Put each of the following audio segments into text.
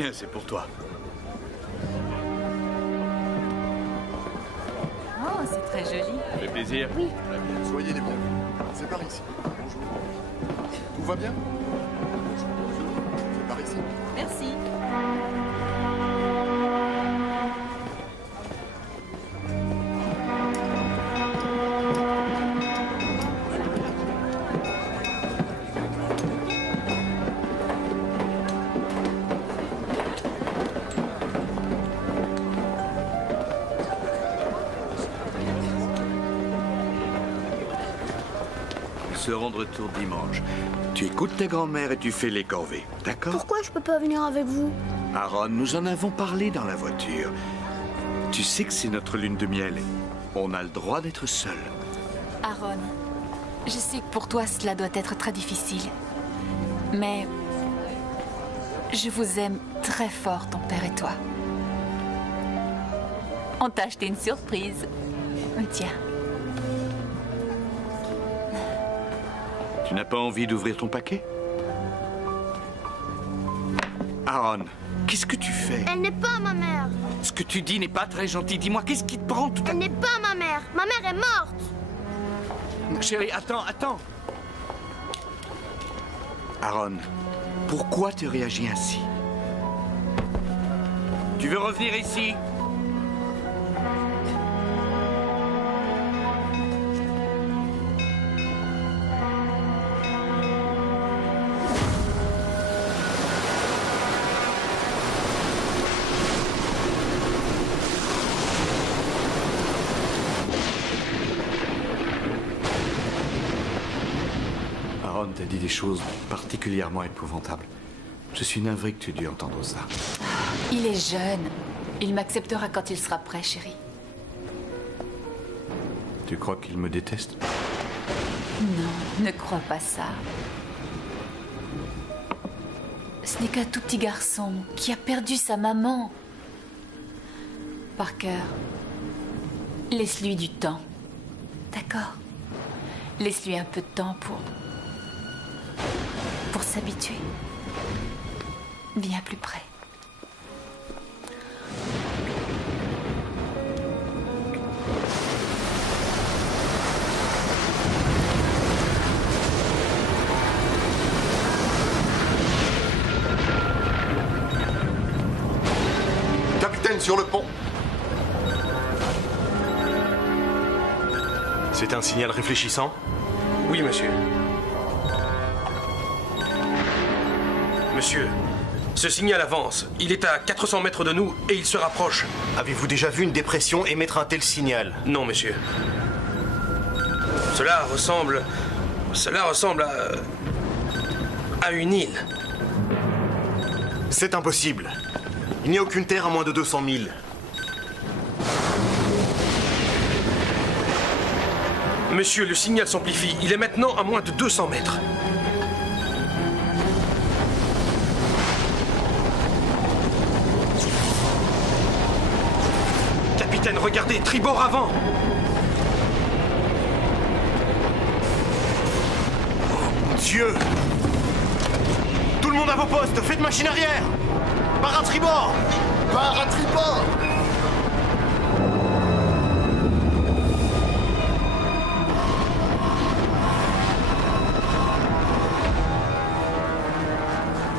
Tiens, c'est pour toi. Oh, c'est très joli. Ça fait plaisir. Oui. Très bien, soyez les bienvenus. C'est par ici. Bonjour. Tout va bien? Bonjour. C'est par ici. Merci. Se rendre retour dimanche. Tu écoutes ta grand-mère et tu fais les corvées, d'accord? Pourquoi je peux pas venir avec vous? Aaron, nous en avons parlé dans la voiture. Tu sais que c'est notre lune de miel. On a le droit d'être seul. Aaron, je sais que pour toi cela doit être très difficile. Mais je vous aime très fort, ton père et toi. On t'a acheté une surprise. Tiens. Tu n'as pas envie d'ouvrir ton paquet? Aaron, qu'est-ce que tu fais? Elle n'est pas ma mère. Ce que tu dis n'est pas très gentil. Dis-moi, qu'est-ce qui te prend tout à Elle n'est pas ma mère. Ma mère est morte. Chérie, attends. Aaron, pourquoi tu réagis ainsi? Tu veux revenir ici? Aaron t'a dit des choses particulièrement épouvantables. Je suis navré que tu aies dû entendre ça. Il est jeune. Il m'acceptera quand il sera prêt, chérie. Tu crois qu'il me déteste? Non, ne crois pas ça. Ce n'est qu'un tout petit garçon qui a perdu sa maman. Parker, laisse-lui du temps. D'accord? Laisse-lui un peu de temps pour s'habituer. Viens plus près. Capitaine sur le pont. C'est un signal réfléchissant? Oui, monsieur. Monsieur, ce signal avance. Il est à 400 mètres de nous et il se rapproche. Avez-vous déjà vu une dépression émettre un tel signal? Non, monsieur. Cela ressemble à une île. C'est impossible. Il n'y a aucune terre à moins de 200 000. Monsieur, le signal s'amplifie. Il est maintenant à moins de 200 mètres. Capitaine, regardez, tribord avant. Mon Dieu! Tout le monde à vos postes, faites machine arrière! Barre à tribord! Barre à tribord!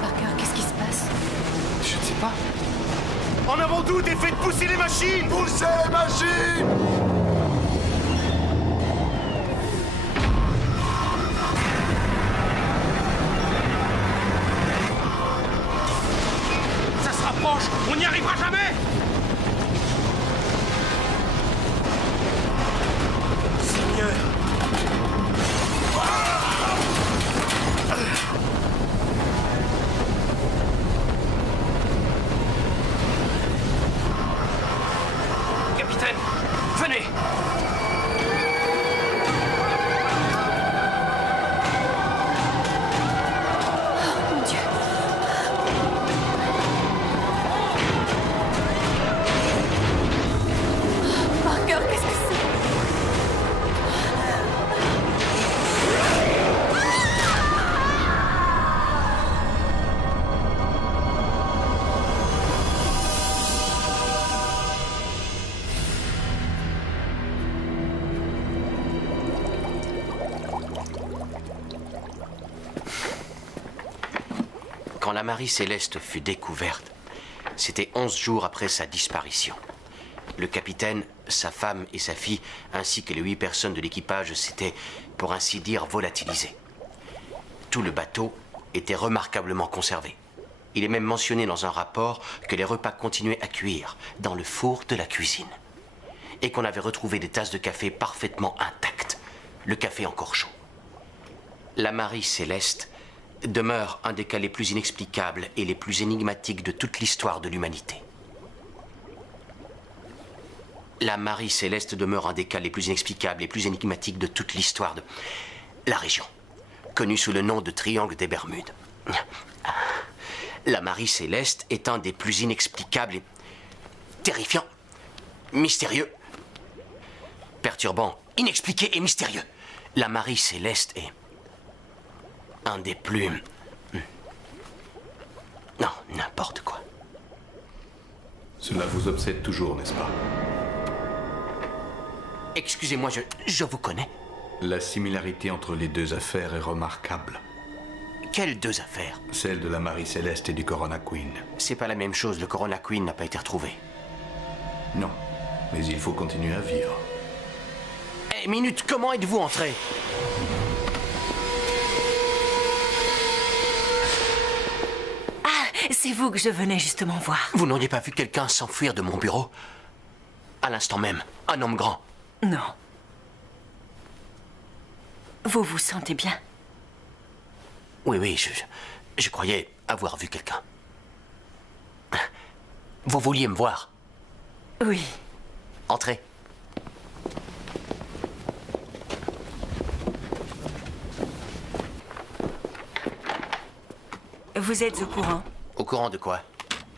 Parker, qu'est-ce qui se passe? Je ne sais pas. En avant doute et faites pousser les machines! Poussez les machines! Ça se rapproche. On n'y arrivera jamais. Seigneur. Capitaine, venez. Mon Dieu. Parker, qu'est-ce que c'est? la Marie Céleste fut découverte, c'était 11 jours après sa disparition. Le capitaine, sa femme et sa fille, ainsi que les 8 personnes de l'équipage s'étaient, pour ainsi dire, volatilisés. Tout le bateau était remarquablement conservé. Il est même mentionné dans un rapport que les repas continuaient à cuire dans le four de la cuisine. Et qu'on avait retrouvé des tasses de café parfaitement intactes, le café encore chaud. La Marie Céleste demeure un des cas les plus inexplicables et les plus énigmatiques de toute l'histoire de l'humanité. La Marie Céleste demeure un des cas les plus inexplicables et plus énigmatiques de toute l'histoire de la région, connue sous le nom de Triangle des Bermudes. La Marie Céleste est un des plus inexplicables et terrifiants, mystérieux, perturbants, inexpliqués et mystérieux. La Marie Céleste est un des plus... Non, n'importe quoi. Cela vous obsède toujours, n'est-ce pas? Excusez-moi, je vous connais. La similarité entre les deux affaires est remarquable. Quelles 2 affaires? Celle de la Marie Céleste et du Corona Queen. C'est pas la même chose, le Corona Queen n'a pas été retrouvé. Non, mais il faut continuer à vivre. Eh, minute, comment êtes-vous entré? C'est vous que je venais justement voir. Vous n'auriez pas vu quelqu'un s'enfuir de mon bureau? À l'instant même, un homme grand. Non. Vous vous sentez bien? Oui, oui, je croyais avoir vu quelqu'un. Vous vouliez me voir? Oui. Entrez. Vous êtes au courant? Au courant de quoi?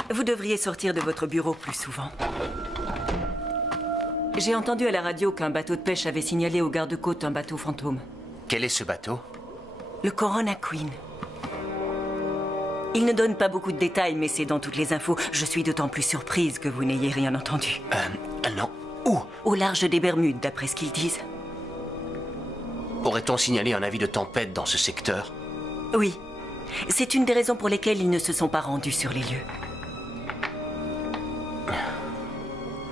Vous devriez sortir de votre bureau plus souvent. J'ai entendu à la radio qu'un bateau de pêche avait signalé aux gardes-côtes un bateau fantôme. Quel est ce bateau? Le Corona Queen. Il ne donne pas beaucoup de détails, mais c'est dans toutes les infos. Je suis d'autant plus surprise que vous n'ayez rien entendu. Non. Où? Au large des Bermudes, d'après ce qu'ils disent. Aurait-on signalé un avis de tempête dans ce secteur? Oui. C'est une des raisons pour lesquelles ils ne se sont pas rendus sur les lieux.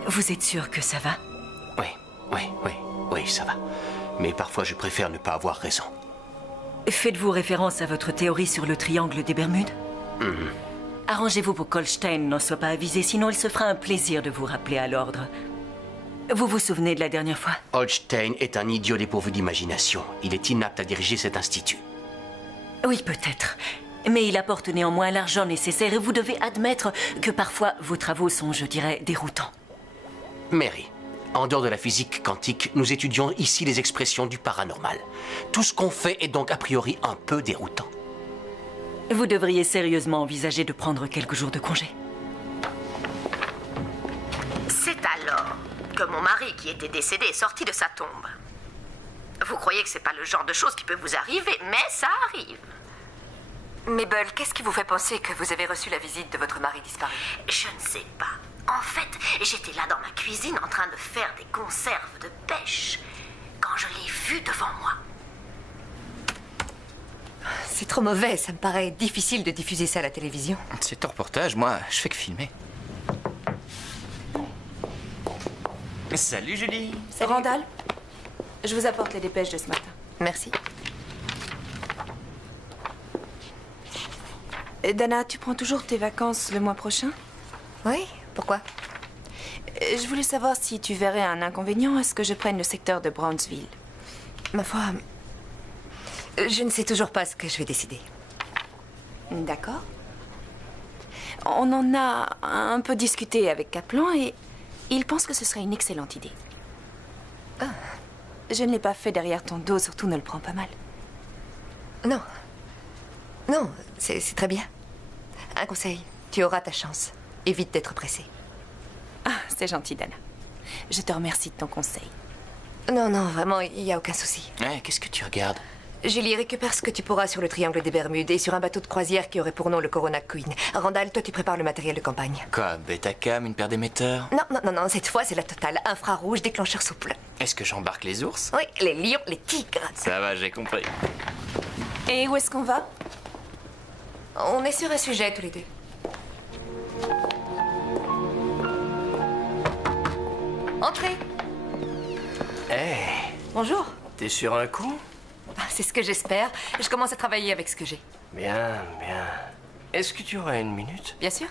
Vous êtes sûr que ça va? Oui, ça va. Mais parfois, je préfère ne pas avoir raison. Faites-vous référence à votre théorie sur le triangle des Bermudes? Arrangez-vous pour qu'Holstein n'en soit pas avisé, sinon il se fera un plaisir de vous rappeler à l'ordre. Vous vous souvenez de la dernière fois? Holstein est un idiot dépourvu d'imagination. Il est inapte à diriger cet institut. Oui, peut-être. Mais il apporte néanmoins l'argent nécessaire et vous devez admettre que parfois vos travaux sont, je dirais, déroutants. Mary, en dehors de la physique quantique, nous étudions ici les expressions du paranormal. Tout ce qu'on fait est donc a priori un peu déroutant. Vous devriez sérieusement envisager de prendre quelques jours de congé. C'est alors que mon mari, qui était décédé, est sorti de sa tombe. Vous croyez que c'est pas le genre de choses qui peut vous arriver, mais ça arrive. Mabel, qu'est-ce qui vous fait penser que vous avez reçu la visite de votre mari disparu? Je ne sais pas. En fait, j'étais là dans ma cuisine en train de faire des conserves de pêche quand je l'ai vu devant moi. C'est trop mauvais, ça me paraît difficile de diffuser ça à la télévision. C'est un reportage, moi, je fais que filmer. Salut Julie. Salut. Randall, je vous apporte les dépêches de ce matin. Merci. Dana, tu prends toujours tes vacances le mois prochain? Oui, pourquoi? Je voulais savoir si tu verrais un inconvénient à ce que je prenne le secteur de Brownsville. Ma foi, je ne sais toujours pas ce que je vais décider. D'accord. On en a un peu discuté avec Kaplan et il pense que ce serait une excellente idée. Ah. Je ne l'ai pas fait derrière ton dos, surtout ne le prends pas mal. Non. Non, c'est très bien. Un conseil, tu auras ta chance. Évite d'être pressée. Ah, c'est gentil, Dana. Je te remercie de ton conseil. Non, non, vraiment, il n'y a aucun souci. Qu'est-ce que tu regardes? Julie, récupère ce que tu pourras sur le triangle des Bermudes et sur un bateau de croisière qui aurait pour nom le Corona Queen. Randall, toi, tu prépares le matériel de campagne. Quoi, Betacam, une paire d'émetteurs? Non, cette fois, c'est la totale. Infrarouge, déclencheur souple. Est-ce que j'embarque les ours? Oui, les lions, les tigres. Ça va, j'ai compris. Et où est-ce qu'on va? On est sur un sujet tous les deux. Entrez. Hé, Bonjour. t'es sur un coup? C'est ce que j'espère. Je commence à travailler avec ce que j'ai. Bien, bien. Est-ce que tu aurais une minute? Bien sûr.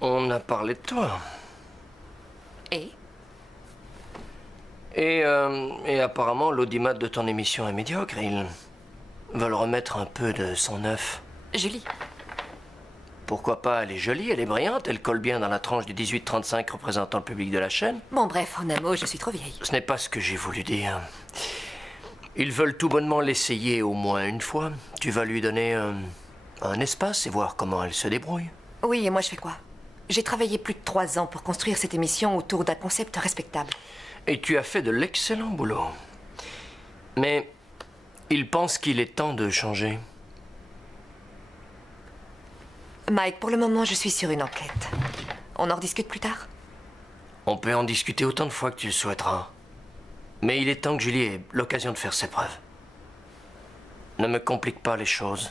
On a parlé de toi. Et Et apparemment, l'audimat de ton émission est médiocre. Ils veulent remettre un peu de sang neuf. Julie. Pourquoi pas? Elle est jolie, elle est brillante, elle colle bien dans la tranche du 18-35 représentant le public de la chaîne. Bon, bref, en un mot, je suis trop vieille. Ce n'est pas ce que j'ai voulu dire. Ils veulent tout bonnement l'essayer au moins une fois. Tu vas lui donner un espace et voir comment elle se débrouille. Oui, et moi, je fais quoi? J'ai travaillé plus de 3 ans pour construire cette émission autour d'un concept respectable. Et tu as fait de l'excellent boulot. Mais il pense qu'il est temps de changer. Mike, pour le moment, je suis sur une enquête. On en rediscute plus tard? On peut en discuter autant de fois que tu le souhaiteras. Mais il est temps que Julie ait l'occasion de faire ses preuves. Ne me complique pas les choses.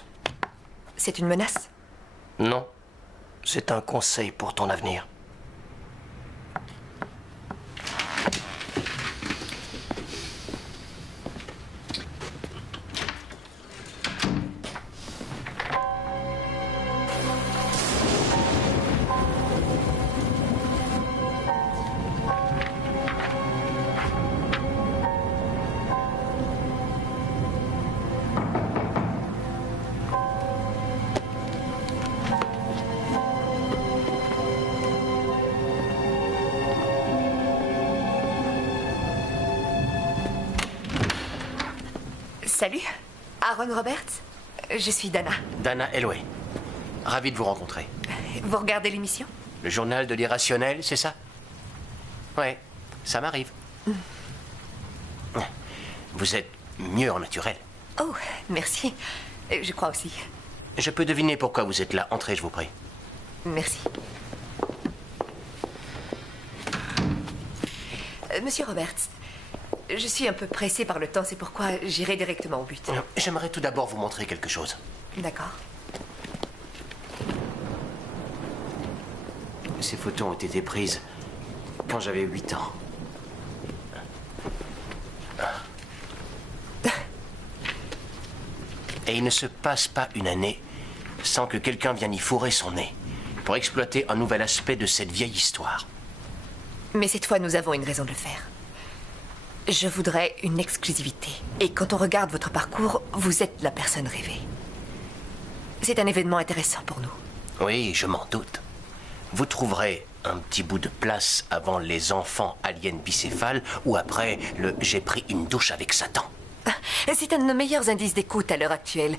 C'est une menace? Non. C'est un conseil pour ton avenir. Salut, Aaron Roberts. Je suis Dana. Dana Elway. Ravi de vous rencontrer. Vous regardez l'émission? Le journal de l'irrationnel, c'est ça? Ouais, ça m'arrive. Vous êtes mieux en naturel. Oh, merci. Je crois aussi. Je peux deviner pourquoi vous êtes là. Entrez, je vous prie. Merci. Monsieur Roberts, je suis un peu pressée par le temps, c'est pourquoi j'irai directement au but. J'aimerais tout d'abord vous montrer quelque chose. D'accord. Ces photos ont été prises quand j'avais 8 ans. Et il ne se passe pas une année sans que quelqu'un vienne y fourrer son nez pour exploiter un nouvel aspect de cette vieille histoire. Mais cette fois, nous avons une raison de le faire. Je voudrais une exclusivité. Et quand on regarde votre parcours, vous êtes la personne rêvée. C'est un événement intéressant pour nous. Oui, je m'en doute. Vous trouverez un petit bout de place avant les enfants aliens bicéphales ou après le « j'ai pris une douche avec Satan ». C'est un de nos meilleurs indices d'écoute à l'heure actuelle.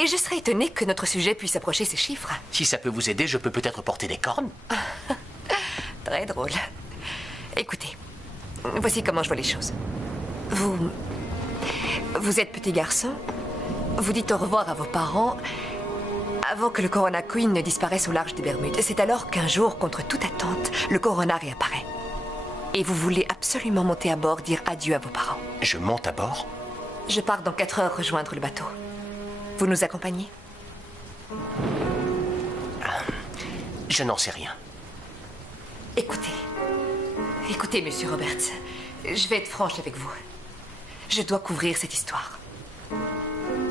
Et je serais étonnée que notre sujet puisse approcher ces chiffres. Si ça peut vous aider, je peux peut-être porter des cornes. Très drôle. Écoutez, voici comment je vois les choses. Vous êtes petit garçon. Vous dites au revoir à vos parents avant que le Corona Queen ne disparaisse au large des Bermudes. C'est alors qu'un jour, contre toute attente, le Corona réapparaît. Et vous voulez absolument monter à bord, dire adieu à vos parents. Je monte à bord? Je pars dans 4 heures rejoindre le bateau. Vous nous accompagnez? Je n'en sais rien. Écoutez, monsieur Roberts, je vais être franche avec vous. Je dois couvrir cette histoire.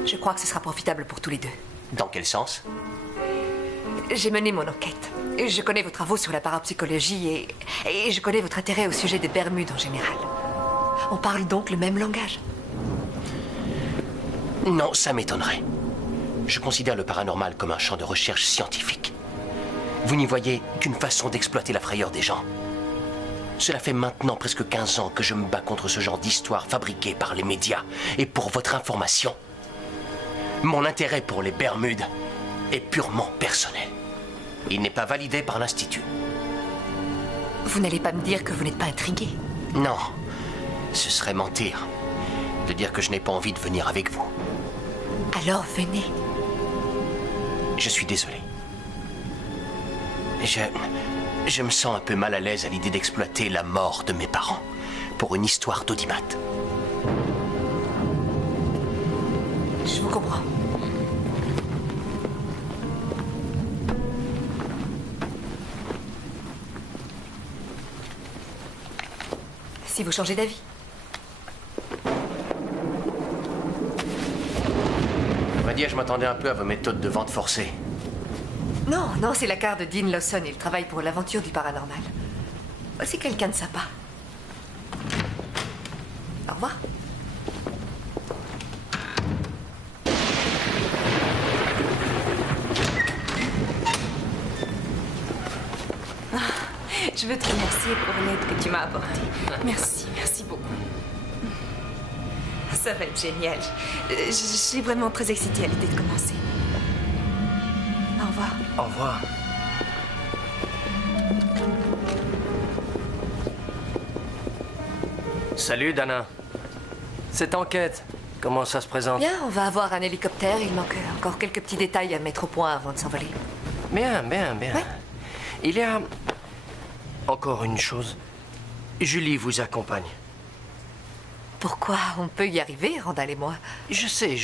Je crois que ce sera profitable pour tous les deux. Dans quel sens? J'ai mené mon enquête. Je connais vos travaux sur la parapsychologie et je connais votre intérêt au sujet des Bermudes en général. On parle donc le même langage? Non, ça m'étonnerait. Je considère le paranormal comme un champ de recherche scientifique. Vous n'y voyez qu'une façon d'exploiter la frayeur des gens. Cela fait maintenant presque 15 ans que je me bats contre ce genre d'histoire fabriquée par les médias. Et pour votre information, mon intérêt pour les Bermudes est purement personnel. Il n'est pas validé par l'Institut. Vous n'allez pas me dire que vous n'êtes pas intrigué? Non, ce serait mentir de dire que je n'ai pas envie de venir avec vous. Alors venez. Je suis désolé. Je me sens un peu mal à l'aise à l'idée d'exploiter la mort de mes parents pour une histoire d'audimat. Je vous comprends. Si vous changez d'avis. À vrai dire, je m'attendais un peu à vos méthodes de vente forcée. Non, non, c'est la carte de Dean Lawson. Il travaille pour l'aventure du paranormal. Aussi quelqu'un de sympa. Au revoir. Je veux te remercier pour l'aide que tu m'as apportée. Merci, merci beaucoup. Ça va être génial. Je suis vraiment très excitée à l'idée de commencer. Au revoir. Au revoir. Salut, Dana. Cette enquête, comment ça se présente? Bien, on va avoir un hélicoptère. Il manque encore quelques petits détails à mettre au point avant de s'envoler. Bien, bien, bien. Ouais. Il y a encore une chose. Julie vous accompagne. Pourquoi? On peut y arriver, Randall et moi. Je sais,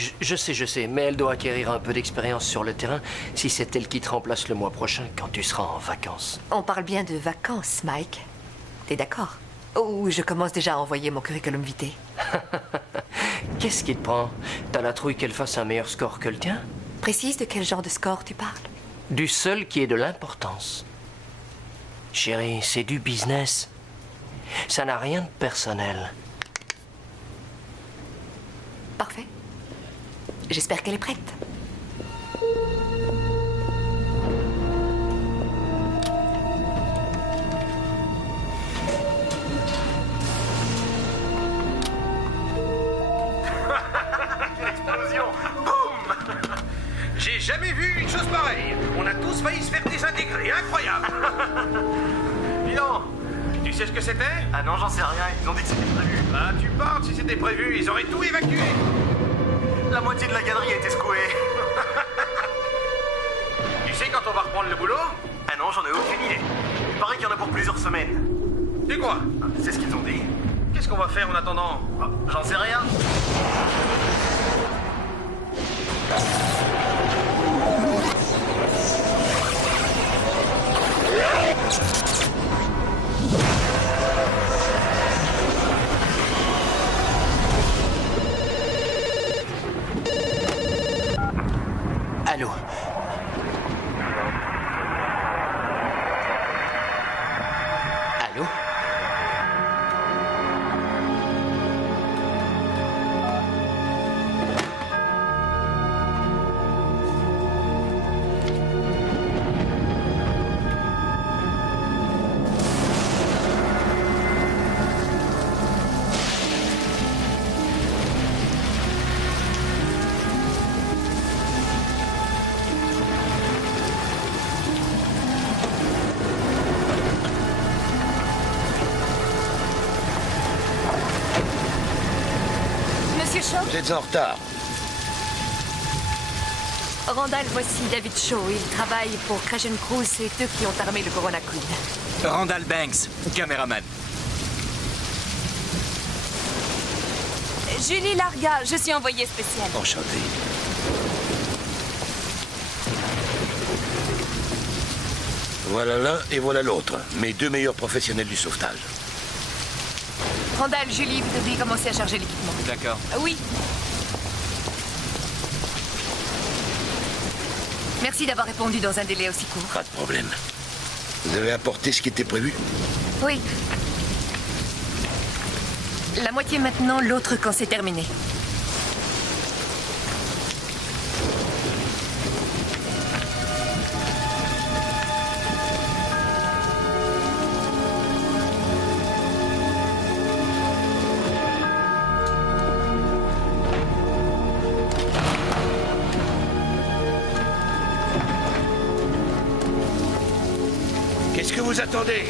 mais elle doit acquérir un peu d'expérience sur le terrain si c'est elle qui te remplace le mois prochain quand tu seras en vacances. On parle bien de vacances, Mike. T'es d'accord? Ou je commence déjà à envoyer mon curriculum vitae. Qu'est-ce qui te prend? T'as la trouille qu'elle fasse un meilleur score que le tien? Précise de quel genre de score tu parles? Du seul qui ait de l'importance. Chérie, c'est du business. Ça n'a rien de personnel. Parfait. J'espère qu'elle est prête. Quelle explosion! Boum! J'ai jamais vu une chose pareille. On a tous failli se faire désintégrer. Incroyable! Dis donc, tu sais ce que c'était? Ah non, j'en sais rien, ils ont dit que c'était prévu. Bah, tu parles, si c'était prévu, ils auraient tout évacué. La moitié de la galerie a été secouée. Tu sais quand on va reprendre le boulot? Ah non, j'en ai aucune idée. Il paraît qu'il y en a pour plusieurs semaines. C'est quoi? C'est ce qu'ils ont dit. Qu'est-ce qu'on va faire en attendant? J'en sais rien. Allô? Allô? Monsieur Shaw? Vous êtes en retard. Randall, voici David Shaw. Il travaille pour Crash & Cruise. C'est eux qui ont armé le Corona Queen. Randall Banks, caméraman. Julie Larga, je suis envoyée spéciale. Enchanté. Voilà l'un et voilà l'autre. Mes deux meilleurs professionnels du sauvetage. Randall, Julie, vous devriez commencer à charger l'équipement. D'accord. Oui. Merci d'avoir répondu dans un délai aussi court. Pas de problème. Vous avez apporté ce qui était prévu? Oui. La moitié maintenant, l'autre quand c'est terminé. Qu'est-ce que vous attendez?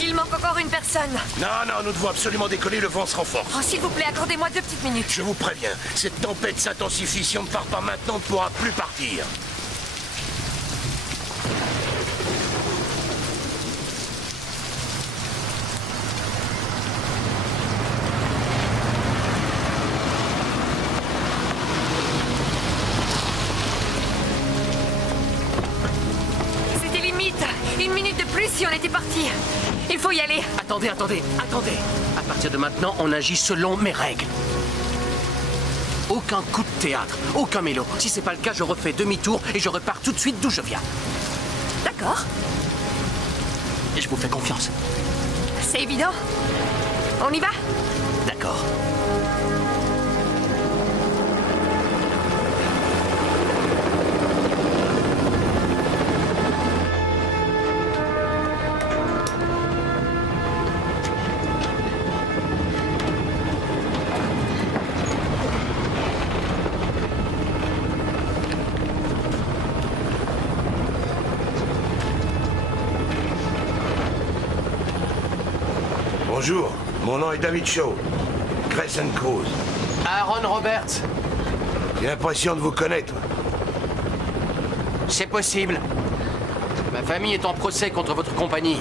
Il manque encore une personne. Non, non, nous devons absolument décoller, le vent se renforce. Oh, s'il vous plaît, accordez-moi 2 petites minutes. Je vous préviens, cette tempête s'intensifie. Si on ne part pas maintenant, on ne pourra plus partir. si on était parti. Il faut y aller. Attendez. À partir de maintenant, on agit selon mes règles. Aucun coup de théâtre, aucun mélo. Si c'est pas le cas, je refais demi-tour et je repars tout de suite d'où je viens. D'accord. Et je vous fais confiance. C'est évident. On y va? D'accord. Bonjour, mon nom est David Shaw, Grayson Cruz. Aaron Roberts. J'ai l'impression de vous connaître. C'est possible. Ma famille est en procès contre votre compagnie.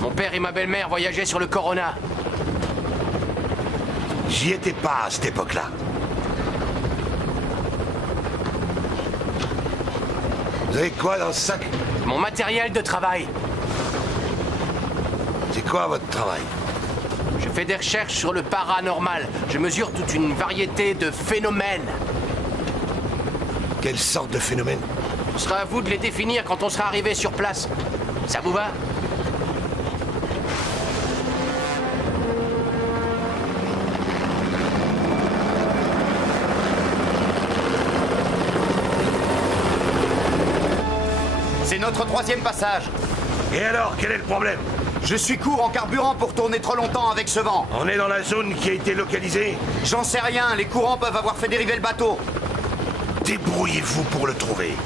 Mon père et ma belle-mère voyageaient sur le Corona. J'y étais pas à cette époque-là. Vous avez quoi dans ce sac? Mon matériel de travail. C'est quoi votre travail? Je fais des recherches sur le paranormal. Je mesure toute une variété de phénomènes. Quelle sorte de phénomène? Ce sera à vous de les définir quand on sera arrivé sur place. Ça vous va? C'est notre 3e passage. Et alors, quel est le problème? Je suis court en carburant pour tourner trop longtemps avec ce vent. On est dans la zone qui a été localisée? J'en sais rien, les courants peuvent avoir fait dériver le bateau. Débrouillez-vous pour le trouver.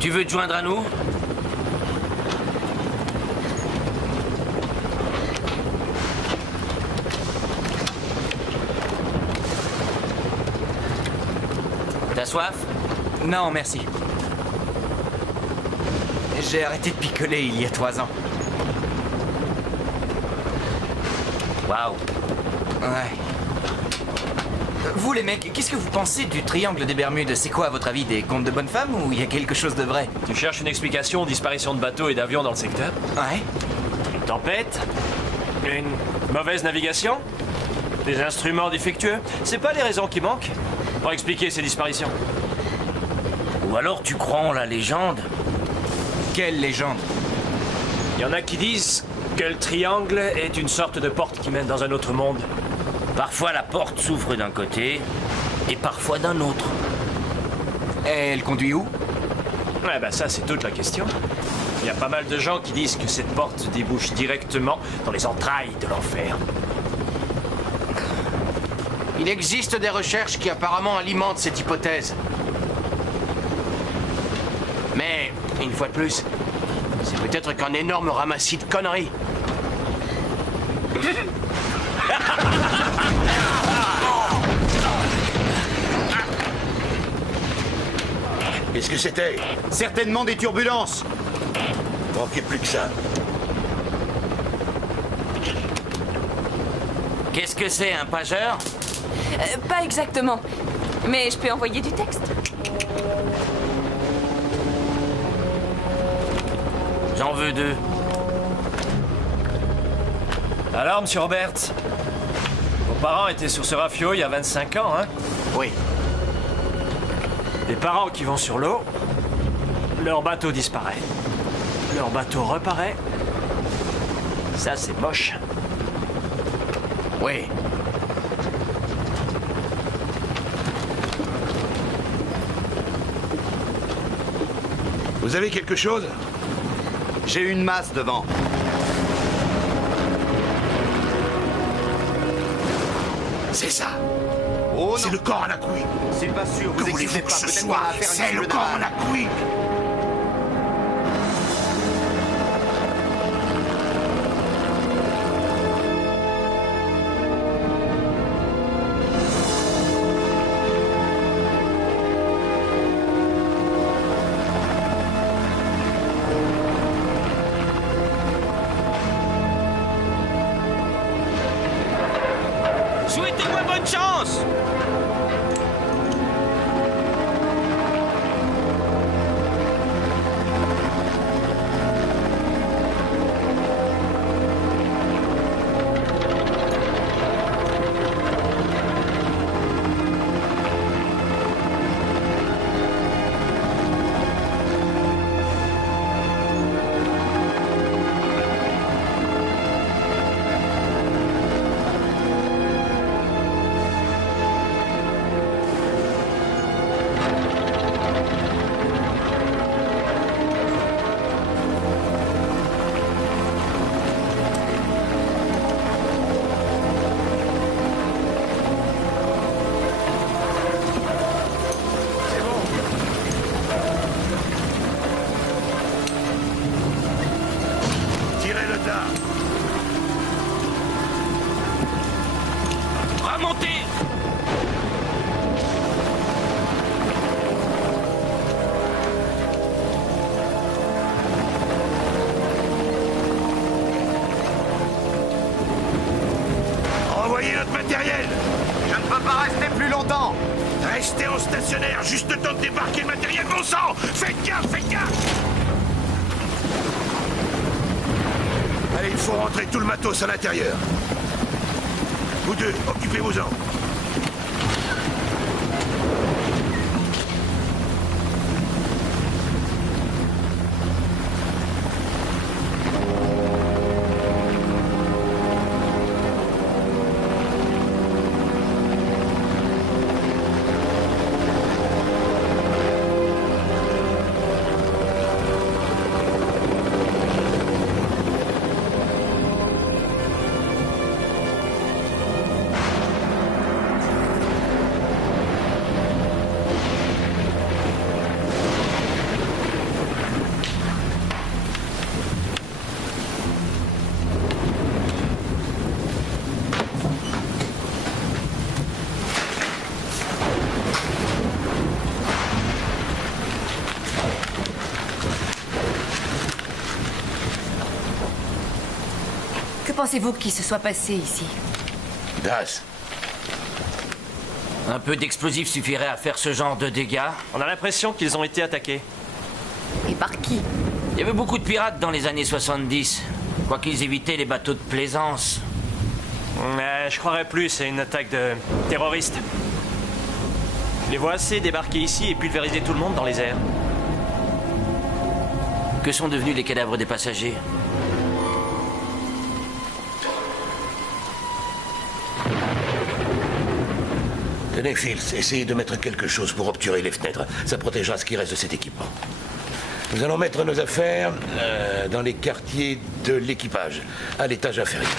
Tu veux te joindre à nous? T'as soif? Non, merci. J'ai arrêté de picoler il y a 3 ans. Waouh. Ouais. Vous les mecs, qu'est-ce que vous pensez du triangle des Bermudes? C'est quoi à votre avis, des contes de bonne femme ou il y a quelque chose de vrai? Tu cherches une explication aux disparitions de bateaux et d'avions dans le secteur? Ouais. Une tempête? Une mauvaise navigation? Des instruments défectueux? C'est pas les raisons qui manquent pour expliquer ces disparitions. Ou alors tu crois en la légende? Quelle légende? Il y en a qui disent que le triangle est une sorte de porte qui mène dans un autre monde. Parfois la porte s'ouvre d'un côté et parfois d'un autre. Et elle conduit où? Ouais, bah ça c'est toute la question. Il y a pas mal de gens qui disent que cette porte débouche directement dans les entrailles de l'enfer. Il existe des recherches qui apparemment alimentent cette hypothèse. Mais, une fois de plus, c'est peut-être qu'un énorme ramassis de conneries. Qu'est-ce que c'était? Certainement des turbulences. Manquait plus que ça. Qu'est-ce que c'est, un pageur? Pas exactement. Mais je peux envoyer du texte. J'en veux 2. Alors, monsieur Roberts, vos parents étaient sur ce rafio il y a 25 ans, hein? Oui. Les parents qui vont sur l'eau, leur bateau disparaît. Leur bateau reparaît. Ça, c'est moche. Oui. Vous avez quelque chose? J'ai une masse devant. C'est ça. Oh c'est non. le corps à la couille. C'est pas sûr, Que vous voulez-vous excitez que pas, ce peut-être soit? qu'on va faire C'est une le coupe de corps à balle. la couille. Souhaitez-moi bonne chance! bâtard! Remontez! Envoyez notre matériel! Je ne peux pas rester plus longtemps. Restez en stationnaire, juste le temps de débarquer le matériel, bon sang! Faites gaffe, faites gaffe! Allez, il faut rentrer tout le matos à l'intérieur. Vous deux, occupez-vous-en. Que pensez-vous qu'il se soit passé ici? Das. Un peu d'explosif suffirait à faire ce genre de dégâts. On a l'impression qu'ils ont été attaqués. Et par qui? Il y avait beaucoup de pirates dans les années 70. Quoiqu'ils évitaient les bateaux de plaisance. Mais je croirais plus, c'est une attaque de terroristes. Je les vois assez débarquer ici et pulvériser tout le monde dans les airs. Que sont devenus les cadavres des passagers? Tenez, Fields, essayez de mettre quelque chose pour obturer les fenêtres. Ça protégera ce qui reste de cet équipement. Nous allons mettre nos affaires dans les quartiers de l'équipage, à l'étage inférieur.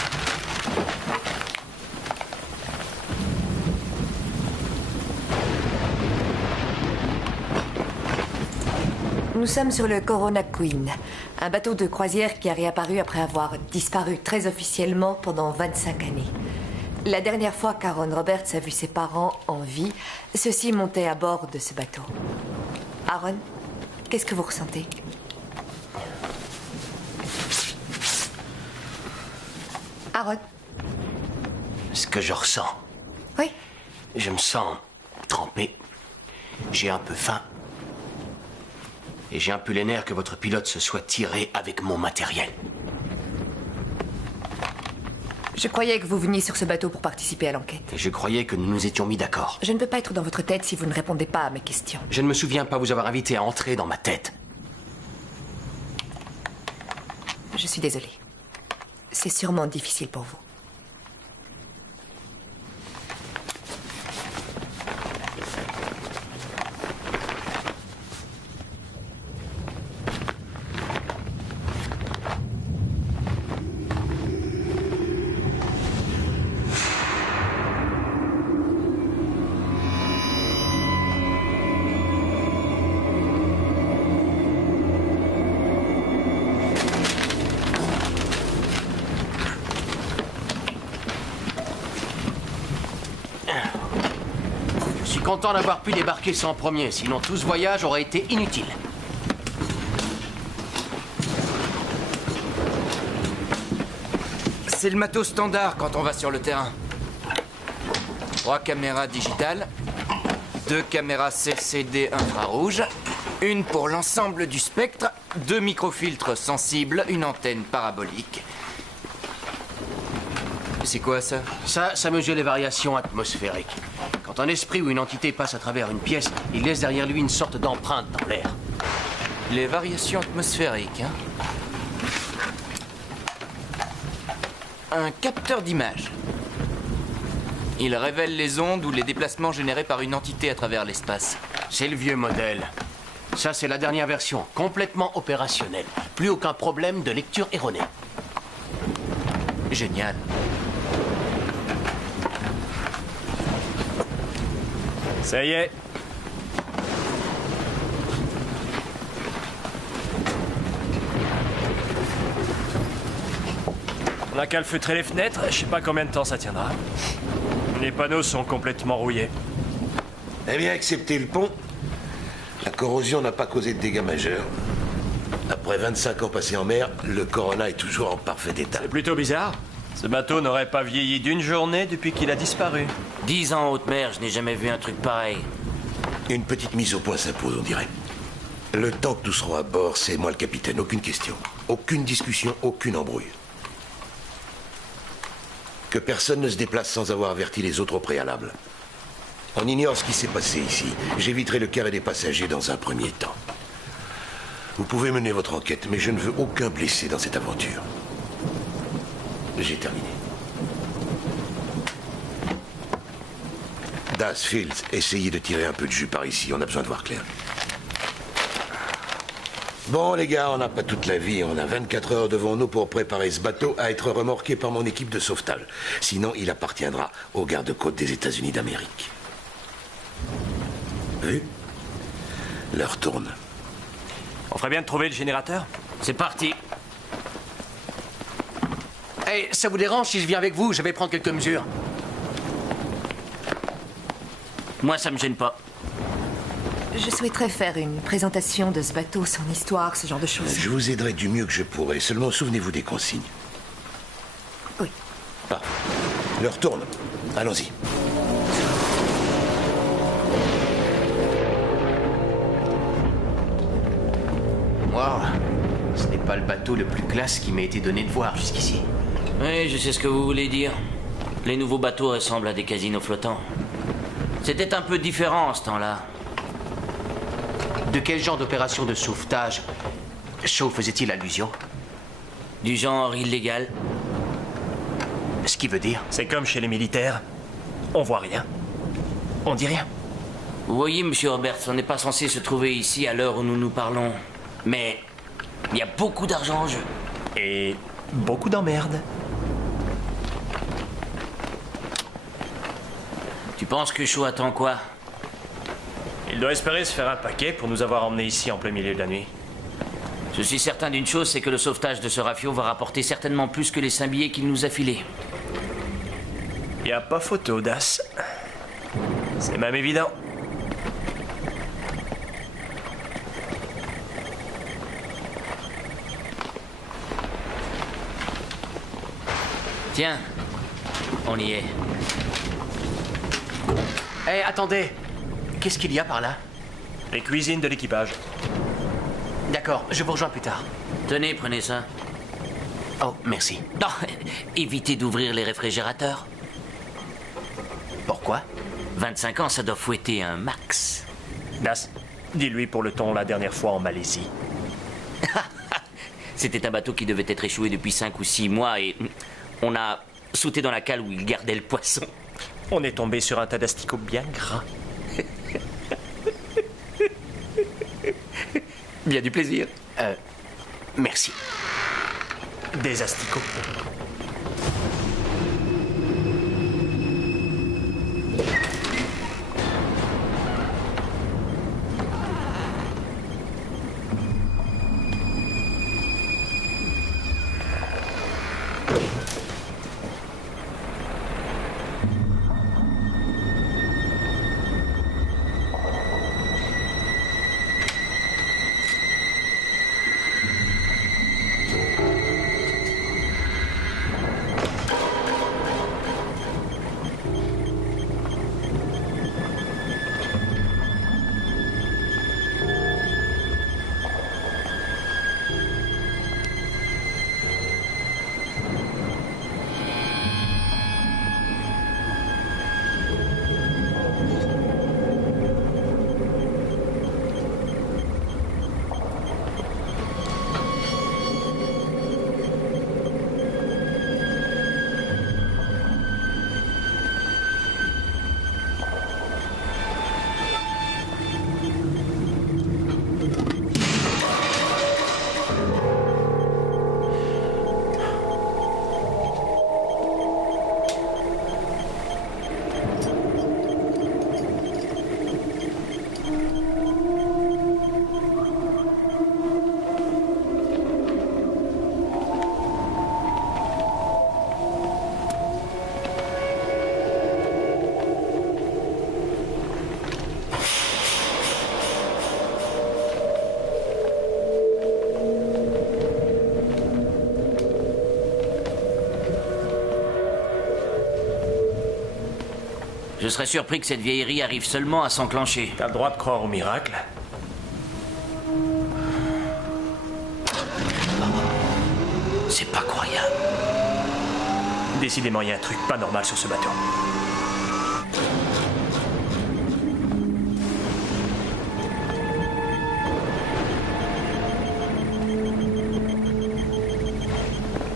Nous sommes sur le Corona Queen, un bateau de croisière qui a réapparu après avoir disparu très officiellement pendant 25 années. La dernière fois qu'Aaron Roberts a vu ses parents en vie, ceux-ci montaient à bord de ce bateau. Aaron, qu'est-ce que vous ressentez? Aaron? Ce que je ressens. Oui. Je me sens trempé. J'ai un peu faim. Et j'ai un peu les nerfs que votre pilote se soit tiré avec mon matériel. Je croyais que vous veniez sur ce bateau pour participer à l'enquête. Et je croyais que nous nous étions mis d'accord. Je ne peux pas être dans votre tête si vous ne répondez pas à mes questions. Je ne me souviens pas vous avoir invité à entrer dans ma tête. Je suis désolée. C'est sûrement difficile pour vous. Je suis content d'avoir pu débarquer sans premier, sinon tout ce voyage aurait été inutile. C'est le matos standard quand on va sur le terrain. 3 caméras digitales, 2 caméras CCD infrarouge, une pour l'ensemble du spectre, 2 microfiltres sensibles, une antenne parabolique. C'est quoi ça? Ça mesure les variations atmosphériques. Quand un esprit ou une entité passe à travers une pièce, il laisse derrière lui une sorte d'empreinte dans l'air. Les variations atmosphériques, hein? Un capteur d'image. Il révèle les ondes ou les déplacements générés par une entité à travers l'espace. C'est le vieux modèle. Ça, c'est la dernière version, complètement opérationnelle. Plus aucun problème de lecture erronée. Génial. Ça y est. On n'a qu'à le feutrer les fenêtres, je sais pas combien de temps ça tiendra. Les panneaux sont complètement rouillés. Eh bien, excepté le pont, la corrosion n'a pas causé de dégâts majeurs. Après 25 ans passés en mer, le Corona est toujours en parfait état. C'est plutôt bizarre. Ce bateau n'aurait pas vieilli d'une journée depuis qu'il a disparu. 10 ans en haute mer, je n'ai jamais vu un truc pareil. Une petite mise au point s'impose, on dirait. Le temps que nous serons à bord, c'est moi le capitaine. Aucune question. Aucune discussion, aucune embrouille. Que personne ne se déplace sans avoir averti les autres au préalable. On ignore ce qui s'est passé ici. J'éviterai le carré des passagers dans un premier temps. Vous pouvez mener votre enquête, mais je ne veux aucun blessé dans cette aventure. J'ai terminé. Das, Fields, essayez de tirer un peu de jus par ici. On a besoin de voir clair. Bon, les gars, on n'a pas toute la vie. On a 24 heures devant nous pour préparer ce bateau à être remorqué par mon équipe de sauvetage. Sinon, il appartiendra aux gardes-côtes des États-Unis d'Amérique. Vu? L'heure tourne. On ferait bien de trouver le générateur? C'est parti. Hey, ça vous dérange si je viens avec vous? Je vais prendre quelques mesures. Moi, ça me gêne pas. Je souhaiterais faire une présentation de ce bateau, son histoire, ce genre de choses. Je vous aiderai du mieux que je pourrai. Seulement, souvenez-vous des consignes. Oui. Parfait. L'heure tourne. Allons-y. Wow. Ce n'est pas le bateau le plus classe qui m'a été donné de voir jusqu'ici. Oui, je sais ce que vous voulez dire. Les nouveaux bateaux ressemblent à des casinos flottants. C'était un peu différent en ce temps-là. De quel genre d'opération de sauvetage Shaw faisait-il allusion? Du genre illégal. Ce qui veut dire? C'est comme chez les militaires. On voit rien. On dit rien. Vous voyez, monsieur Roberts, on n'est pas censé se trouver ici à l'heure où nous nous parlons. Mais il y a beaucoup d'argent en jeu. Et beaucoup d'emmerdes. Tu penses que Shaw attend quoi? Il doit espérer se faire un paquet pour nous avoir emmenés ici en plein milieu de la nuit. Je suis certain d'une chose, c'est que le sauvetage de ce rafio va rapporter certainement plus que les 5 billets qu'il nous a filés. Y a pas photo, Das. C'est même évident. Tiens, on y est. Hé, attendez. Qu'est-ce qu'il y a par là? Les cuisines de l'équipage. D'accord, je vous rejoins plus tard. Tenez, prenez ça. Oh, merci. Non, évitez d'ouvrir les réfrigérateurs. Pourquoi? 25 ans, ça doit fouetter un max. Das, dis-lui pour le ton la dernière fois en Malaisie. C'était un bateau qui devait être échoué depuis 5 ou 6 mois et on a sauté dans la cale où il gardait le poisson. On est tombé sur un tas d'asticots bien gras. Bien du plaisir. Merci. Des asticots. Je serais surpris que cette vieillerie arrive seulement à s'enclencher. T'as le droit de croire au miracle. C'est pas croyable. Décidément, il y a un truc pas normal sur ce bateau.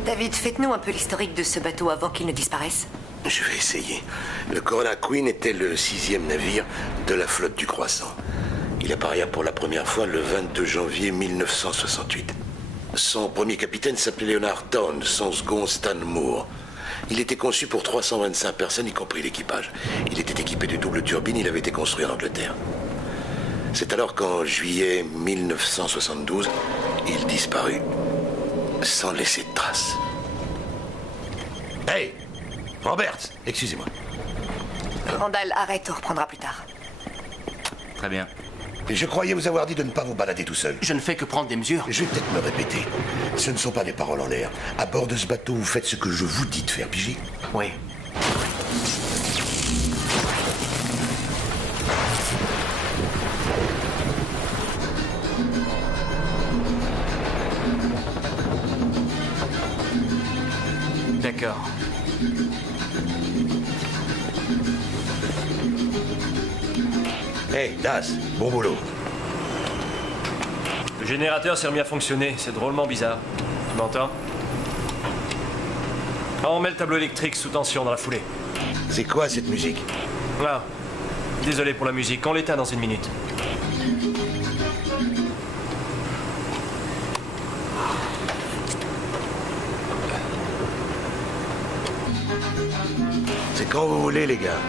David, faites-nous un peu l'historique de ce bateau avant qu'il ne disparaisse. Je vais essayer. Le Corona Queen était le 6e navire de la flotte du Croissant. Il apparia pour la première fois le 22 janvier 1968. Son premier capitaine s'appelait Leonard Town, son second Stan Moore. Il était conçu pour 325 personnes, y compris l'équipage. Il était équipé de double turbine, il avait été construit en Angleterre. C'est alors qu'en juillet 1972, il disparut, sans laisser de traces. Hey, Robert, excusez-moi. Randall, arrête, on reprendra plus tard. Très bien. Je croyais vous avoir dit de ne pas vous balader tout seul. Je ne fais que prendre des mesures. Je vais peut-être me répéter. Ce ne sont pas des paroles en l'air. À bord de ce bateau, vous faites ce que je vous dis de faire, pigé? Oui. D'accord. Hey, Das, bon boulot. Le générateur s'est remis à fonctionner. C'est drôlement bizarre. Tu m'entends? On met le tableau électrique sous tension dans la foulée. C'est quoi cette musique? Ah, désolé pour la musique. On l'éteint dans une minute. C'est quand vous voulez, les gars.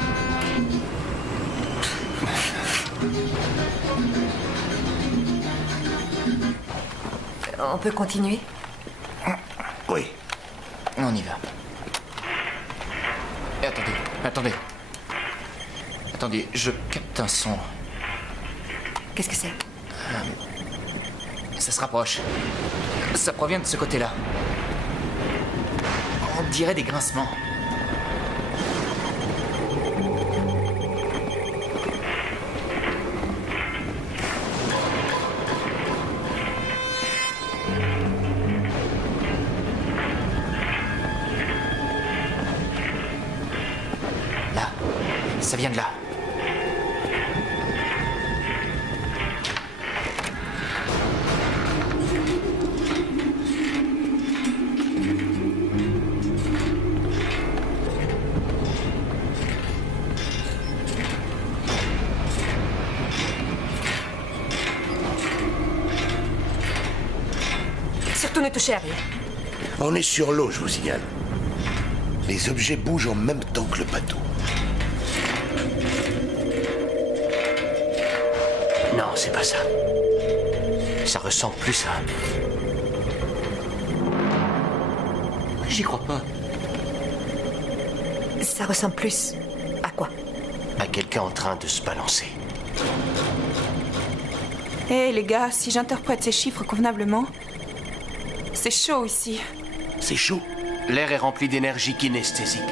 On peut continuer? Oui. On y va. Et attendez. Attendez, je capte un son. Qu'est-ce que c'est? Ça se rapproche. Ça provient de ce côté-là. On dirait des grincements. Là, ça vient de là. Surtout ne touchez à rien. On est sur l'eau, je vous signale. Les objets bougent en même temps que le bateau. Non, c'est pas ça. Ça ressemble plus à... J'y crois pas. Ça ressemble plus à quoi? à quelqu'un en train de se balancer. Hé, les gars, si j'interprète ces chiffres convenablement, c'est chaud ici. C'est chaud? L'air est rempli d'énergie kinesthésique.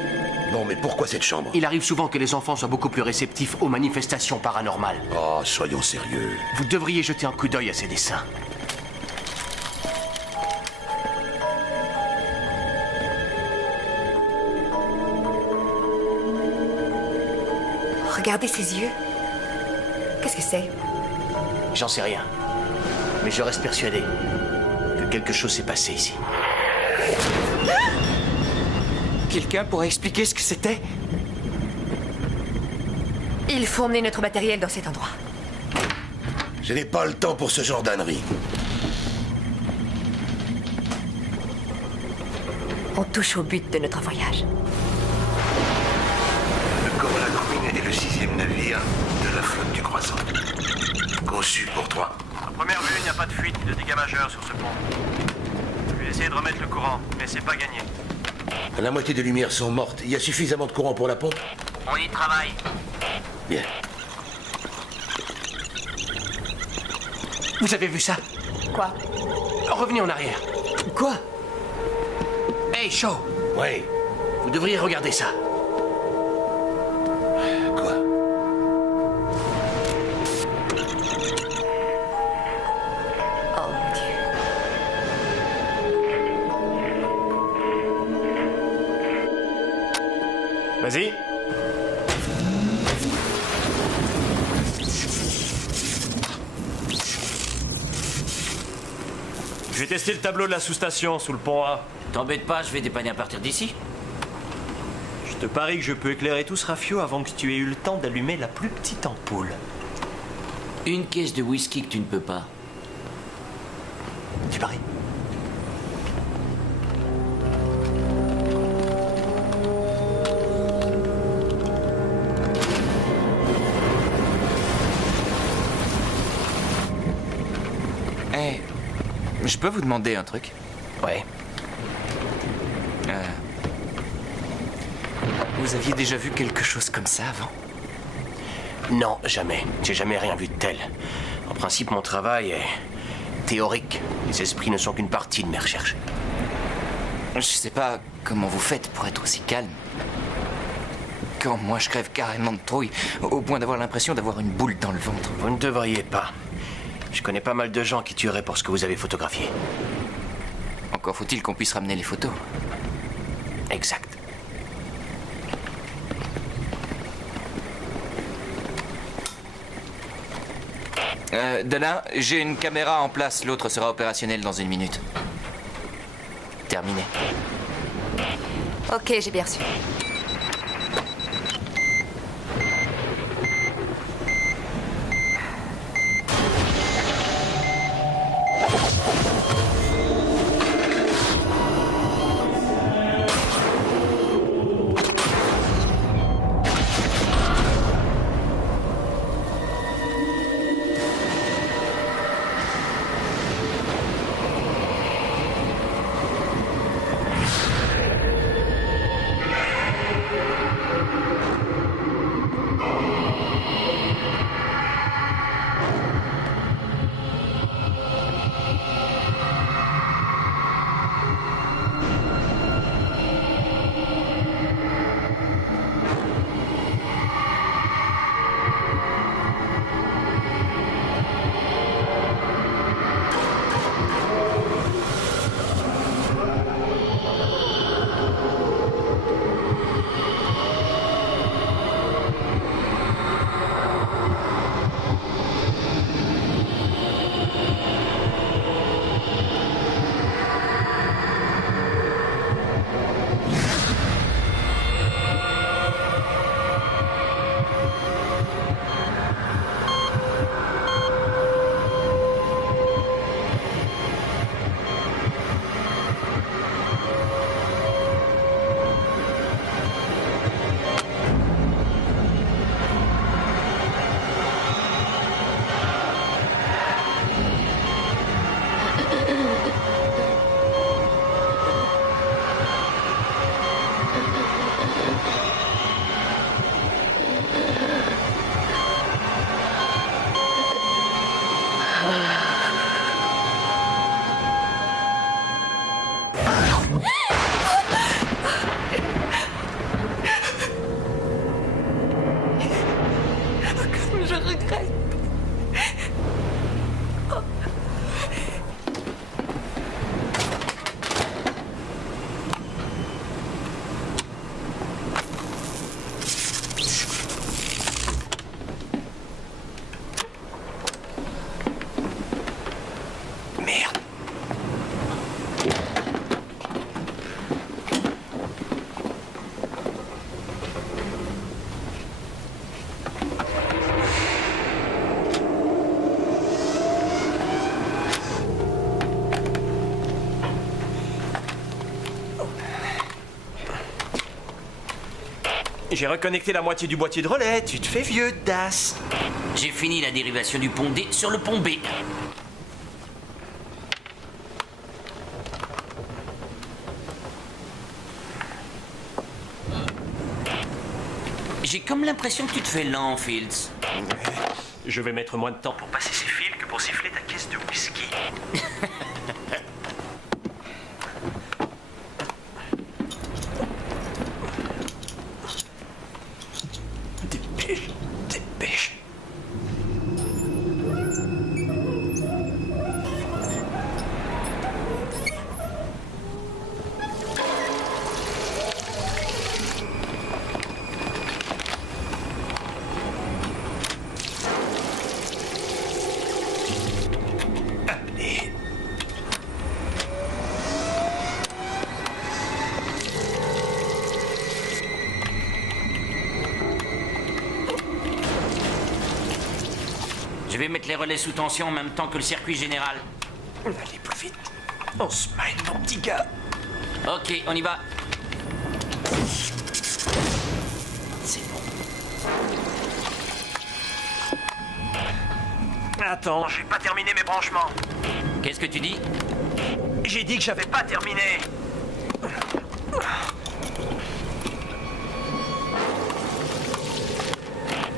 Bon, mais pourquoi cette chambre? Il arrive souvent que les enfants soient beaucoup plus réceptifs aux manifestations paranormales. Oh, soyons sérieux. Vous devriez jeter un coup d'œil à ces dessins. Regardez ses yeux. Qu'est-ce que c'est? J'en sais rien. Mais je reste persuadé que quelque chose s'est passé ici. Quelqu'un pourrait expliquer ce que c'était? Il faut emmener notre matériel dans cet endroit. Je n'ai pas le temps pour ce genre d'ânerie. On touche au but de notre voyage. Le Corona Queen est le 6e navire de la flotte du Croissant. Conçu pour 3. À première vue, il n'y a pas de fuite ni de dégâts majeurs sur ce pont. Je vais essayer de remettre le courant, mais c'est pas gagné. La moitié des lumières sont mortes. Il y a suffisamment de courant pour la pompe? On y travaille. Bien. Vous avez vu ça? Quoi? Revenez en arrière. Quoi? Hey, Shaw! Oui. Vous devriez regarder ça. Vas-y. Je vais tester le tableau de la sous-station, sous le pont A. T'embête pas, je vais dépanner à partir d'ici. Je te parie que je peux éclairer tout ce rafio avant que tu aies eu le temps d'allumer la plus petite ampoule. Une caisse de whisky que tu ne peux pas. Tu paries? Eh, je peux vous demander un truc? Ouais. Vous aviez déjà vu quelque chose comme ça avant? Non, jamais. J'ai jamais rien vu de tel. En principe, mon travail est théorique. Les esprits ne sont qu'une partie de mes recherches. Je sais pas comment vous faites pour être aussi calme. Quand moi je crève carrément de trouille, au point d'avoir l'impression d'avoir une boule dans le ventre. Vous ne devriez pas. Je connais pas mal de gens qui tueraient pour ce que vous avez photographié. Encore faut-il qu'on puisse ramener les photos. Exact. Dana, j'ai une caméra en place, l'autre sera opérationnelle dans 1 minute. Terminé. Ok, j'ai bien reçu. J'ai reconnecté la moitié du boîtier de relais. Tu te fais vieux, Das. J'ai fini la dérivation du pont D sur le pont B. J'ai comme l'impression que tu te fais lent, Fields. Je vais mettre moins de temps pour passer ces fils que pour siffler ta caisse de whisky. Dépêche, dépêche. Je vais mettre les relais sous tension en même temps que le circuit général. Allez plus vite. On se mêle, mon petit gars. Ok, on y va. C'est bon. Attends, j'ai pas terminé mes branchements. Qu'est-ce que tu dis? J'ai dit que j'avais pas terminé.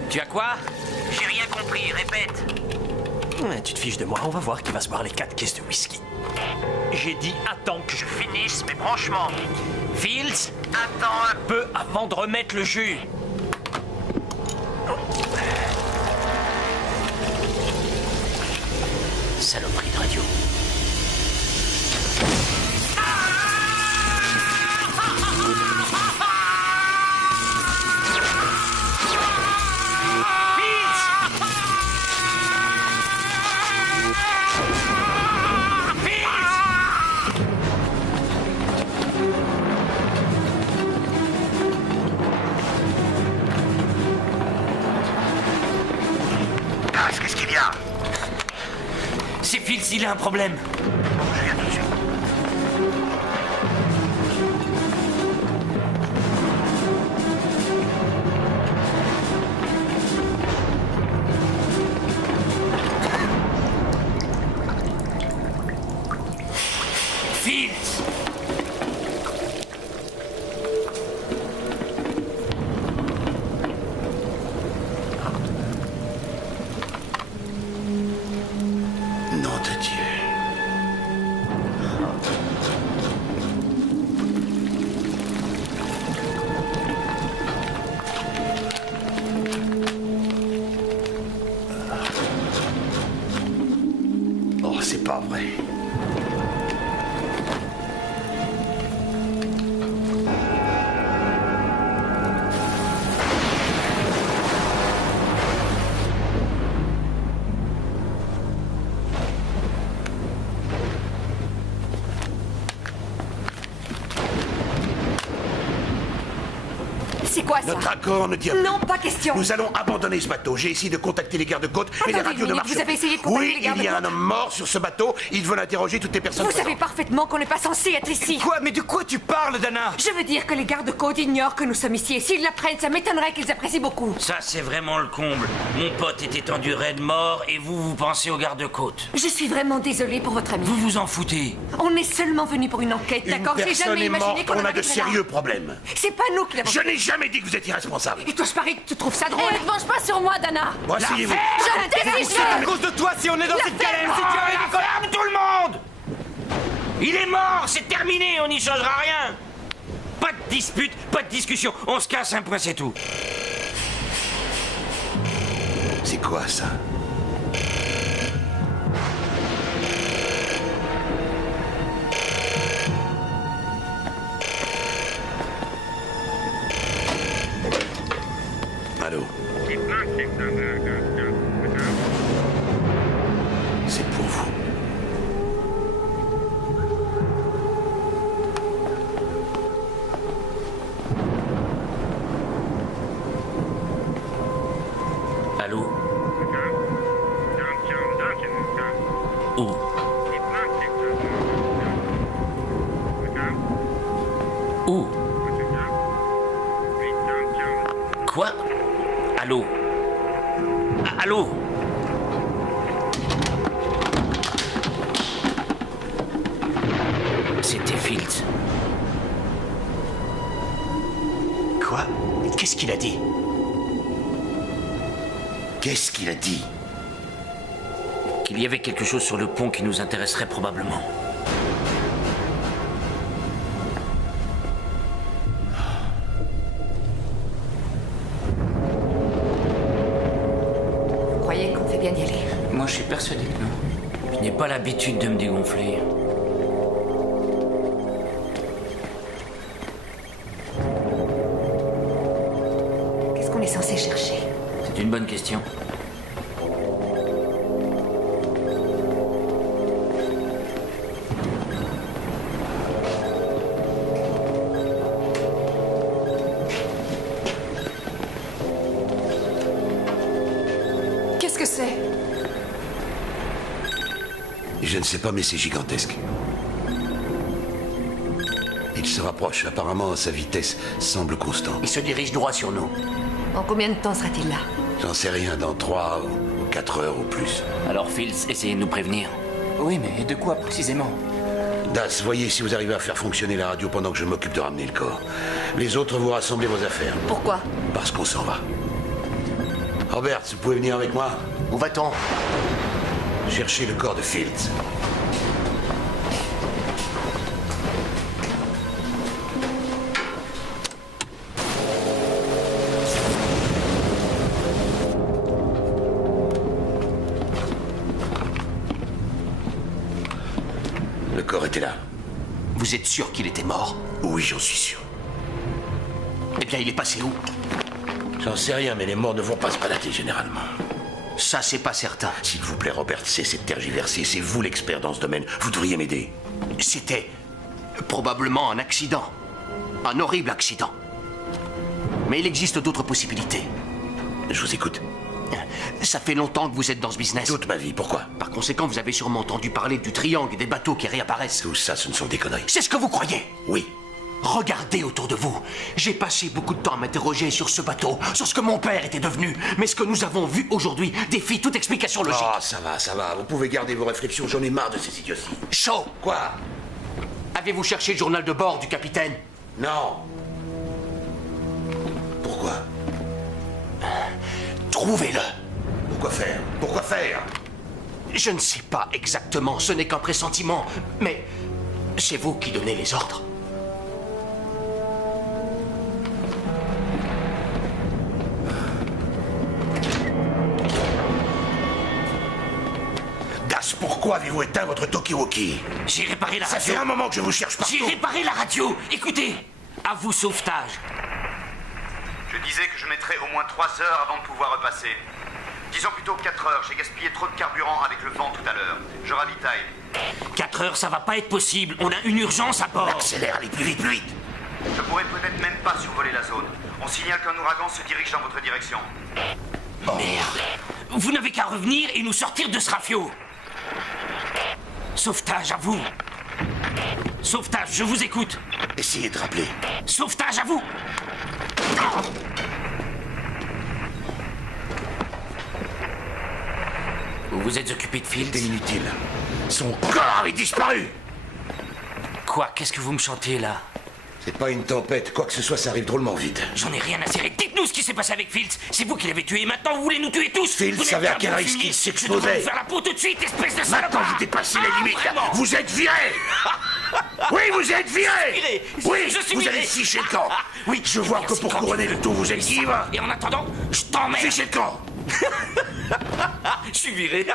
Tu as quoi? J'ai rien compris, répète. Tu te fiches de moi, on va voir qui va se boire les 4 caisses de whisky. J'ai dit attends que je finisse mes branchements. Fields, attends un peu avant de remettre le jus. Saloperie de radio. Qu'est-ce qu'il y a? C'est Fields, il a un problème. Je viens tout de suite. Fields! Nom de Dieu. Oh, c'est pas vrai. C'est quoi ça? Notre accord ne dit rien. Non, pas question. Nous allons abandonner ce bateau. J'ai essayé de contacter les gardes-côtes, mais les Attendez radios une ne minute, marchent vous avez essayé de contacter Oui, les gardes-côtes? il y a un homme mort sur ce bateau. Ils veulent interroger toutes les personnes Vous présentes. savez parfaitement qu'on n'est pas censé être ici. Quoi? Mais de quoi tu parles, Dana? Je veux dire que les gardes-côtes ignorent que nous sommes ici. Et s'ils l'apprennent, ça m'étonnerait qu'ils apprécient beaucoup. Ça, c'est vraiment le comble. Mon pote est étendu raide mort et vous pensez aux gardes-côtes. Je suis vraiment désolée pour votre ami. Vous vous en foutez. On est seulement venu pour une enquête, Une d'accord? J'ai personne jamais est imaginé morte, qu'on on en a de arriverait là. sérieux problèmes. C'est pas nous qui l'avons Je fait. n'ai jamais dit que vous êtes irresponsable. Et toi, je parie que tu trouves ça drôle. Ne te venge pas sur moi, Dana. Bon, asseyez-vous. Je décide. C'est à cause de toi si on est dans cette galère. Si tu avais dit quoi? Ferme tout le monde! Il est mort, c'est terminé, on n'y changera rien. Pas de dispute, pas de discussion. On se casse un point, c'est tout. C'est quoi ça? Allô? C'est pour vous. Allô? Où? Où? Quoi? Allô? Allô? C'était Fields. Quoi? Qu'est-ce qu'il a dit? Qu'est-ce qu'il a dit? Qu'il y avait quelque chose sur le pont qui nous intéresserait probablement. Vous croyez qu'on fait bien d'y aller? Moi, je suis persuadé que non. Je n'ai pas l'habitude de me dégonfler. Qu'est-ce qu'on est censé chercher? C'est une bonne question. Qu'est-ce que c'est? Je ne sais pas, mais c'est gigantesque. Il se rapproche. Apparemment, sa vitesse semble constante. Il se dirige droit sur nous. En combien de temps sera-t-il là? J'en sais rien, dans 3 ou 4 heures ou plus. Alors, Fields, essayez de nous prévenir. Oui, mais de quoi précisément? Das, voyez si vous arrivez à faire fonctionner la radio pendant que je m'occupe de ramener le corps. Les autres, vous rassemblez vos affaires. Pourquoi? Parce qu'on s'en va. Robert, vous pouvez venir avec moi? Où va-t-on? Chercher le corps de Fields. Le corps était là. Vous êtes sûr qu'il était mort? Oui, j'en suis sûr. Eh bien, il est passé où? J'en sais rien, mais les morts ne vont pas se balader généralement. Ça, c'est pas certain. S'il vous plaît, Robert, cessez de tergiverser. C'est vous l'expert dans ce domaine. Vous devriez m'aider. C'était probablement un accident. Un horrible accident. Mais il existe d'autres possibilités. Je vous écoute. Ça fait longtemps que vous êtes dans ce business. Toute ma vie, pourquoi? Par conséquent, vous avez sûrement entendu parler du triangle et des bateaux qui réapparaissent. Tout ça, ce ne sont des conneries. C'est ce que vous croyez? Oui. Regardez autour de vous. J'ai passé beaucoup de temps à m'interroger sur ce bateau, sur ce que mon père était devenu. Mais ce que nous avons vu aujourd'hui défie toute explication logique. Oh, ça va. Vous pouvez garder vos réflexions. J'en ai marre de ces idioties. Shaw! Quoi? Avez-vous cherché le journal de bord du capitaine? Non. Pourquoi? Trouvez-le. Pourquoi faire? Je ne sais pas exactement, ce n'est qu'un pressentiment. Mais c'est vous qui donnez les ordres. Das, pourquoi avez-vous éteint votre talkie-walkie? J'ai réparé la radio. Ça fait un moment que je vous cherche partout. J'ai réparé la radio. Écoutez, à vous sauvetage. Je disais que je mettrais au moins 3 heures avant de pouvoir repasser. Disons plutôt 4 heures. J'ai gaspillé trop de carburant avec le vent tout à l'heure. Je ravitaille. 4 heures, ça va pas être possible. On a une urgence à bord. Accélère, allez plus vite. Je pourrais peut-être même pas survoler la zone. On signale qu'un ouragan se dirige dans votre direction. Merde. Vous n'avez qu'à revenir et nous sortir de ce rafio. Sauvetage à vous. Sauvetage, je vous écoute. Essayez de rappeler. Sauvetage à vous. Vous vous êtes occupé de Fields? C'est inutile. Son corps est disparu. Quoi? Qu'est-ce que vous me chantez là? C'est pas une tempête. Quoi que ce soit, ça arrive drôlement vite. J'en ai rien à cirer. Dites-nous ce qui s'est passé avec Fields. C'est vous qui l'avez tué et maintenant vous voulez nous tuer tous. Fields savait à quel risque il s'exposait. Je devrais vous faire la peau tout de suite, espèce de salopard. Maintenant, vous dépassez les limites. Vraiment? Vous êtes viré. Oui, vous êtes viré. Oui, je suis vous viré. allez ficher le camp. Oui, je vois que pour couronner le tout, vous êtes ivre. Et en attendant, je t'emmerde. Fichez le camp. Je suis viré.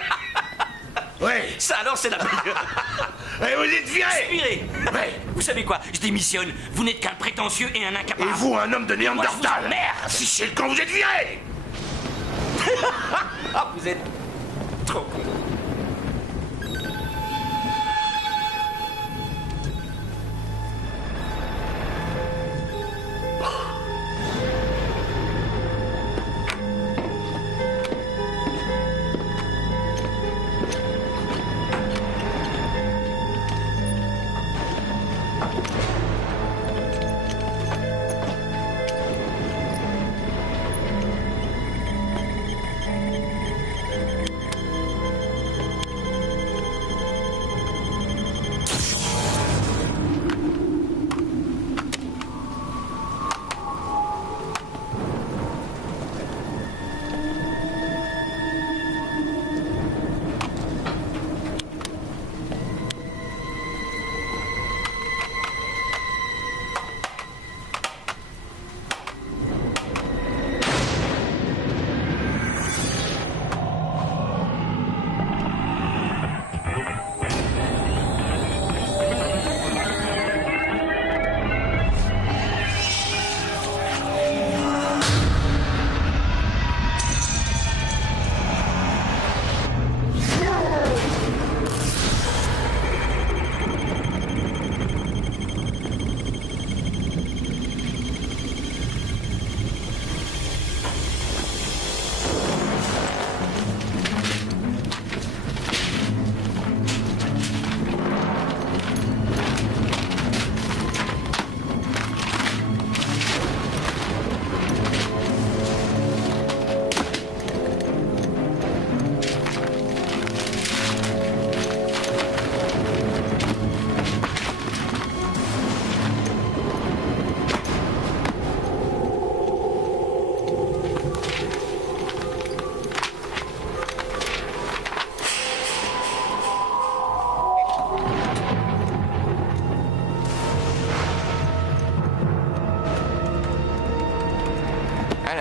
Ouais. Ça alors, c'est la meilleure. Et vous êtes viré. Je suis viré. Ouais. Vous savez quoi? Je démissionne. Vous n'êtes qu'un prétentieux et un incapable. Et vous, un homme de Néandertal. Merde. Fichez le camp, vous êtes viré. Ah, vous êtes trop con.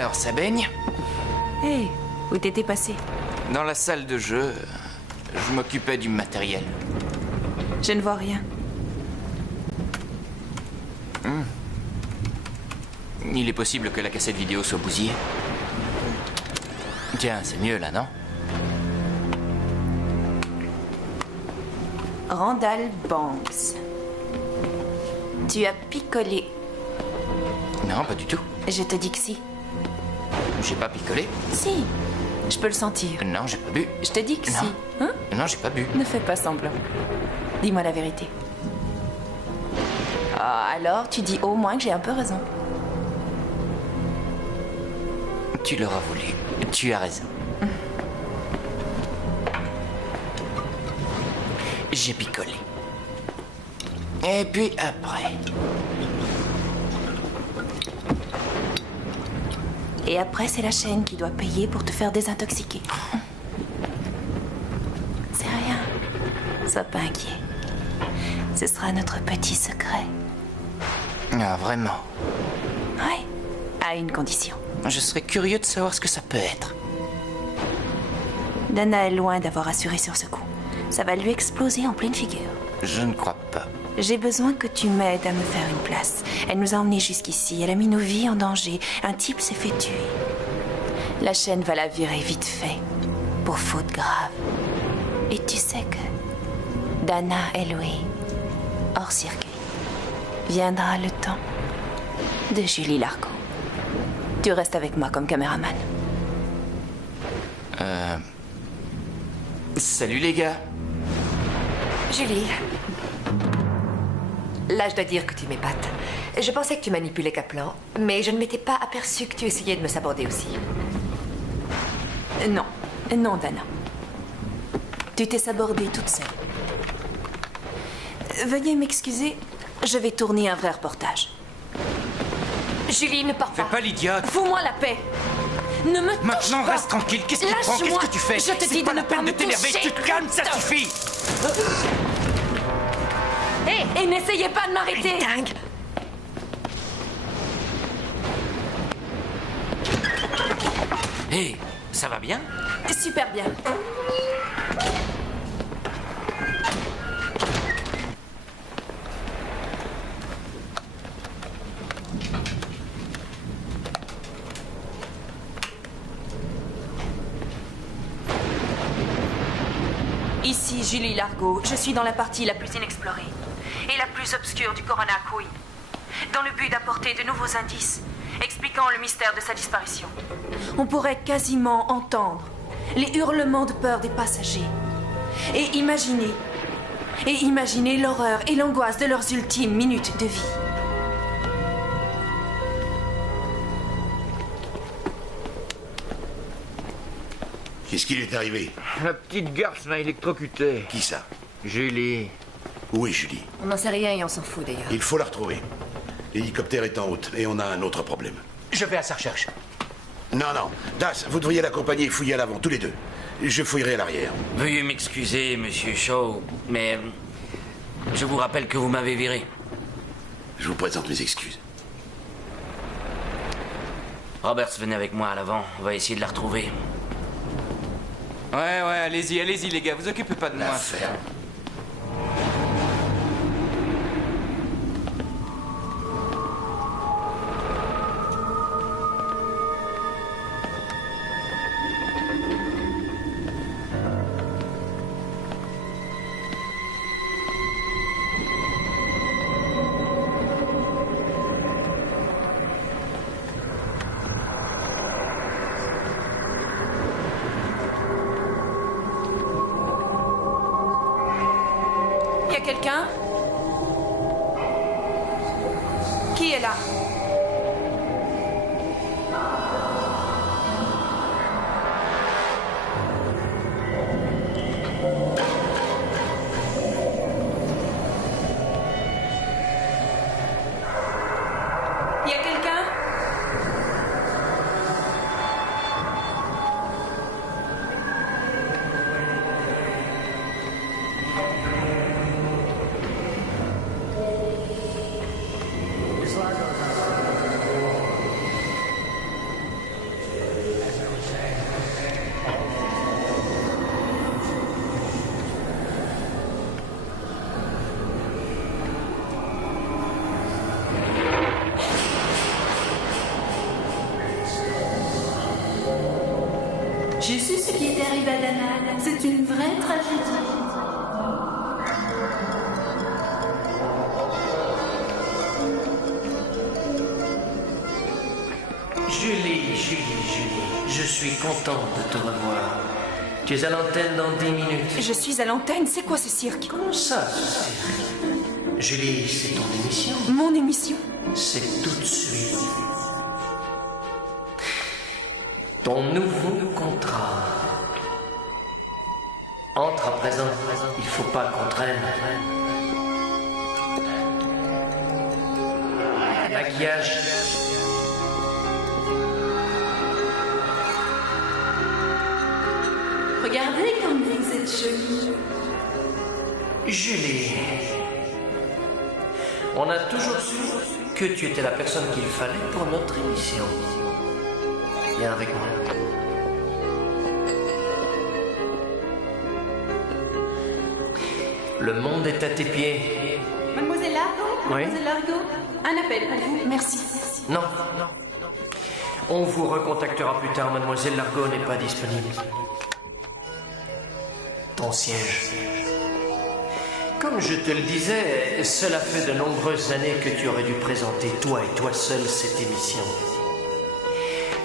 Alors, ça baigne? Hé, où t'étais passé? Dans la salle de jeu, je m'occupais du matériel. Je ne vois rien. Il est possible que la cassette vidéo soit bousillée. Tiens, c'est mieux là, non? Randall Banks. Tu as picolé. Non, pas du tout. Je te dis que si. J'ai pas picolé. Si, je peux le sentir. Non, j'ai pas bu. Je te dis que Non. si. Hein? Non, j'ai pas bu. Ne fais pas semblant. Dis-moi la vérité. Ah, alors tu dis au moins que j'ai un peu raison. Tu l'auras voulu. Tu as raison. J'ai picolé. Et puis après... Et après, c'est la chaîne qui doit payer pour te faire désintoxiquer. C'est rien. Sois pas inquiet. Ce sera notre petit secret. Ah, vraiment? Oui, à une condition. Je serais curieux de savoir ce que ça peut être. Dana est loin d'avoir assuré sur ce coup. Ça va lui exploser en pleine figure. Je ne crois pas. J'ai besoin que tu m'aides à me faire une place. Elle nous a emmenés jusqu'ici. Elle a mis nos vies en danger. Un type s'est fait tuer. La chaîne va la virer vite fait. Pour faute grave. Et tu sais que Dana et Louis, hors circuit, viendra le temps de Julie Largo. Tu restes avec moi comme caméraman. Salut les gars. Julie. Là, je dois dire que tu m'épates. Je pensais que tu manipulais Kaplan, mais je ne m'étais pas aperçu que tu essayais de me saborder aussi. Non. Non, Dana. Tu t'es sabordée toute seule. Veuillez m'excuser, je vais tourner un vrai reportage. Julie, ne pars pas. Fais pas l'idiote. Fous-moi la paix. Ne me touche Maintenant, pas. reste tranquille. Qu'est-ce qui te prend? Qu'est-ce que tu fais? Je te dis C'est pas de la ne pas peine de me t'énerver. toucher. Tu te calmes, ça suffit. Hé, et n'essayez pas de m'arrêter. Dingue. Hé, ça va bien? Super bien. Ici Julie Largo, je suis dans la partie la plus inexplorée et la plus obscure du Corona Queen, dans le but d'apporter de nouveaux indices expliquant le mystère de sa disparition. On pourrait quasiment entendre les hurlements de peur des passagers et imaginer l'horreur et l'angoisse de leurs ultimes minutes de vie. Qu'est-ce qu'il est arrivé? La petite garce m'a électrocuté. Qui ça? Julie. Où est Julie? On n'en sait rien et on s'en fout d'ailleurs. Il faut la retrouver. L'hélicoptère est en route et on a un autre problème. Je vais à sa recherche. Non, non. Das, vous devriez l'accompagner et fouiller à l'avant, tous les deux. Je fouillerai à l'arrière. Veuillez m'excuser, monsieur Shaw, mais je vous rappelle que vous m'avez viré. Je vous présente mes excuses. Roberts, venez avec moi à l'avant. On va essayer de la retrouver. Ouais, allez-y, les gars, vous occupez pas de moi. L'affaire. Y a quelqu'un? Qui est là? Y a quelqu'un? arrive à Danan. C'est une vraie tragédie. Julie, je suis content de te revoir. Tu es à l'antenne dans 10 minutes. Je suis à l'antenne, c'est quoi ce cirque? Comment ça, ce cirque? Julie, c'est ton émission. Mon émission? C'est tout de suite. Ton nouveau contrat. Entre à présent, il faut pas qu'on traîne. Maquillage. Regardez comme vous êtes jolie. Julie, on a toujours su que tu étais la personne qu'il fallait pour notre émission. Viens avec moi. Le monde est à tes pieds. Mademoiselle Largo? Oui? Mademoiselle Largo? Un appel pour vous. Merci. Non. On vous recontactera plus tard. Mademoiselle Largo n'est pas disponible. Ton siège. Comme je te le disais, cela fait de nombreuses années que tu aurais dû présenter toi et toi seul cette émission.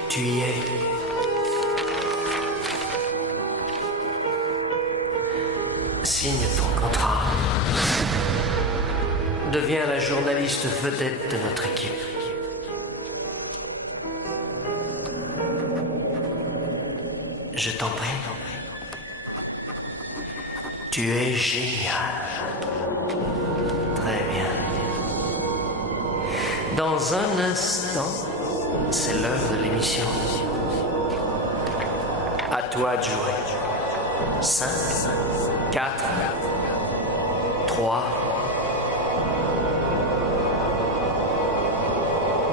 Tu y es. Signe ton contrat. Deviens la journaliste vedette de notre équipe. Je t'en prie. Tu es génial. Très bien. Dans un instant, c'est l'heure de l'émission. À toi de jouer. 5, 4, 3.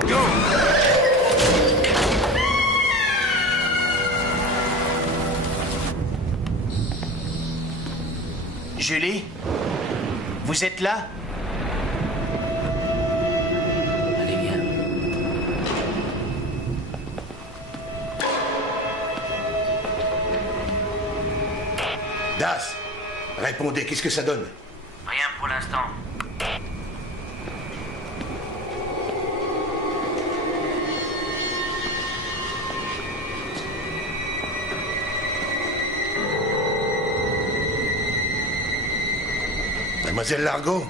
Go! Julie, vous êtes là? Allez, viens. Das, répondez, qu'est-ce que ça donne? Rien pour l'instant. Mademoiselle Largo?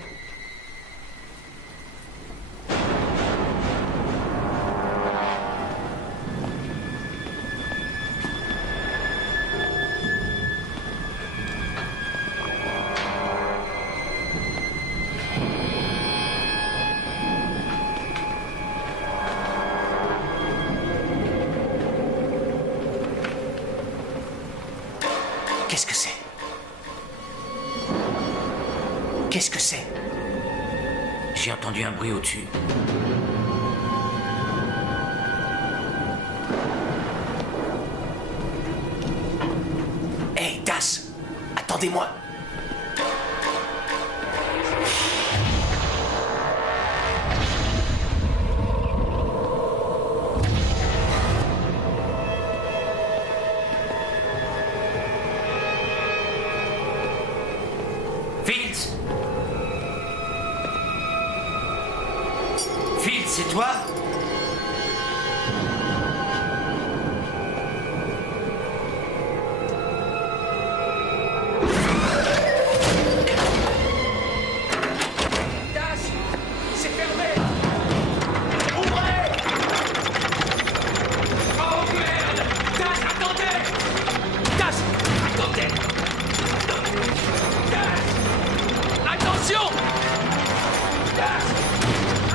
Qu'est-ce que c'est? Qu'est-ce que c'est? J'ai entendu un bruit au-dessus. Hé, Das, attendez-moi. Fields? Fields, c'est toi? C'est fermé! Ouvrez! Oh merde! Das, attendez! Das, attendez! Das! Attention! Das!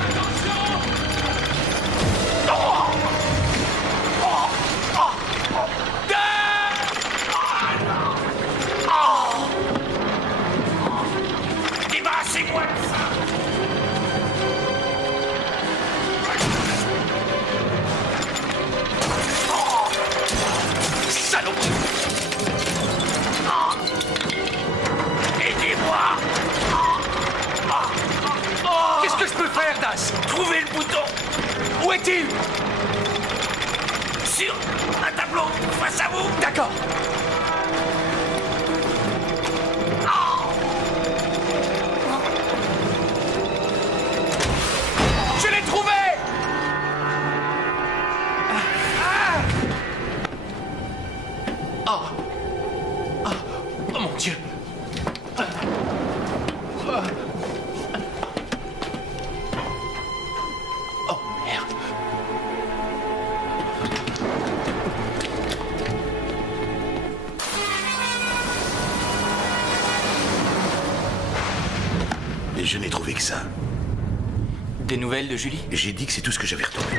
Attention! Oh! Oh! Oh! Oh! Das! Ah non! Oh! Débarrassez-moi de ça! Salaud! Ah! Aidez-moi! Qu'est-ce que je peux faire, Das? Trouvez le bouton! Où est-il? Sur un tableau face à vous! D'accord! que ça. Des nouvelles de Julie? J'ai dit que c'est tout ce que j'avais retrouvé.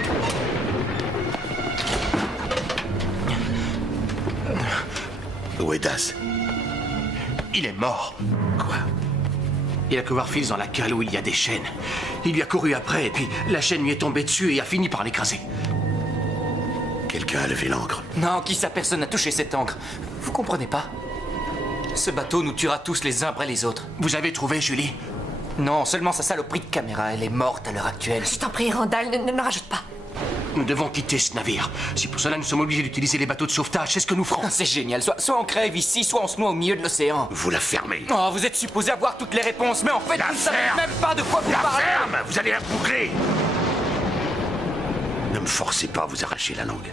Où est Das? Il est mort. Quoi? Il a cru voir Fields dans la cale où il y a des chaînes. Il lui a couru après, et puis la chaîne lui est tombée dessus et a fini par l'écraser. Quelqu'un a levé l'ancre. Non, qui ça? Personne n'a touché cette encre. Vous comprenez pas? Ce bateau nous tuera tous les uns après les autres. Vous avez trouvé Julie? Non, seulement sa saloperie de caméra. Elle est morte à l'heure actuelle. Je t'en prie, Randall, ne rajoute pas. Nous devons quitter ce navire. Si pour cela nous sommes obligés d'utiliser les bateaux de sauvetage, c'est ce que nous ferons. C'est génial. Soit on crève ici, soit on se noie au milieu de l'océan. Vous la fermez. Oh, vous êtes supposé avoir toutes les réponses, mais en fait, vous ne savez même pas de quoi vous parlez. Ferme! Vous allez la boucler! Ne me forcez pas à vous arracher la langue.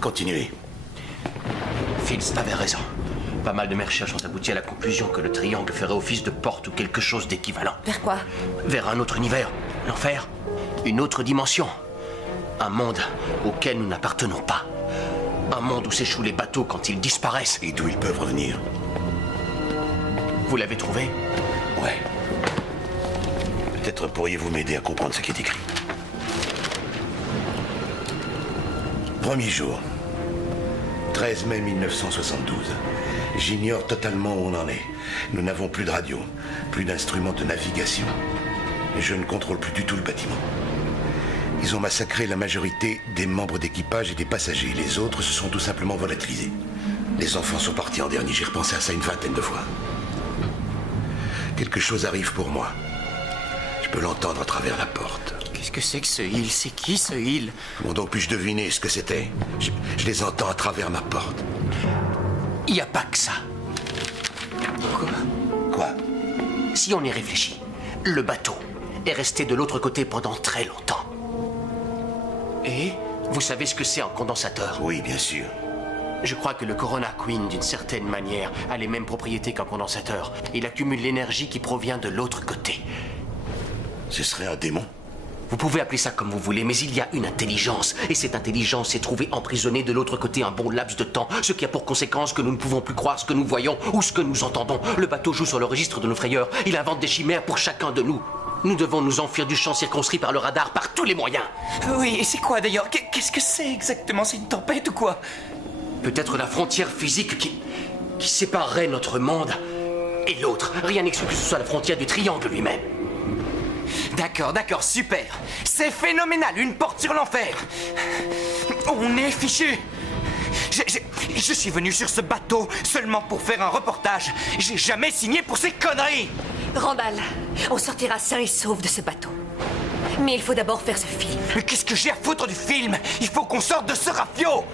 Continuez. Fields avait raison. Pas mal de mes recherches ont abouti à la conclusion que le triangle ferait office de porte ou quelque chose d'équivalent. Vers quoi? Vers un autre univers, l'enfer, une autre dimension. Un monde auquel nous n'appartenons pas. Un monde où s'échouent les bateaux quand ils disparaissent. Et d'où ils peuvent revenir. Vous l'avez trouvé? Ouais. Peut-être pourriez-vous m'aider à comprendre ce qui est écrit. Premier jour. 13 mai 1972. J'ignore totalement où on en est. Nous n'avons plus de radio, plus d'instruments de navigation. Et je ne contrôle plus du tout le bâtiment. Ils ont massacré la majorité des membres d'équipage et des passagers. Les autres se sont tout simplement volatilisés. Les enfants sont partis en dernier. J'ai repensé à ça une vingtaine de fois. Quelque chose arrive pour moi. Je peux l'entendre à travers la porte. Qu'est-ce que c'est que ce Hill? C'est qui ce Hill? Comment donc puis-je deviner ce que c'était? Je les entends à travers ma porte. Il n'y a pas que ça. Quoi? Si on y réfléchit, le bateau est resté de l'autre côté pendant très longtemps. Et vous savez ce que c'est un condensateur? Oui, bien sûr. Je crois que le Corona Queen, d'une certaine manière, a les mêmes propriétés qu'un condensateur. Il accumule l'énergie qui provient de l'autre côté. Ce serait un démon? Vous pouvez appeler ça comme vous voulez, mais il y a une intelligence. Et cette intelligence s'est trouvée emprisonnée de l'autre côté un bon laps de temps, ce qui a pour conséquence que nous ne pouvons plus croire ce que nous voyons ou ce que nous entendons. Le bateau joue sur le registre de nos frayeurs. Il invente des chimères pour chacun de nous. Nous devons nous enfuir du champ circonscrit par le radar par tous les moyens. Oui, et c'est quoi d'ailleurs? Qu'est-ce que c'est exactement? C'est une tempête ou quoi? Peut-être la frontière physique qui séparerait notre monde et l'autre. Rien n'exclut que ce soit la frontière du triangle lui-même. D'accord, super. C'est phénoménal, une porte sur l'enfer. On est fichu. Je suis venu sur ce bateau seulement pour faire un reportage. J'ai jamais signé pour ces conneries. Randall, on sortira sain et sauf de ce bateau. Mais il faut d'abord faire ce film. Mais qu'est-ce que j'ai à foutre du film? Il faut qu'on sorte de ce rafio.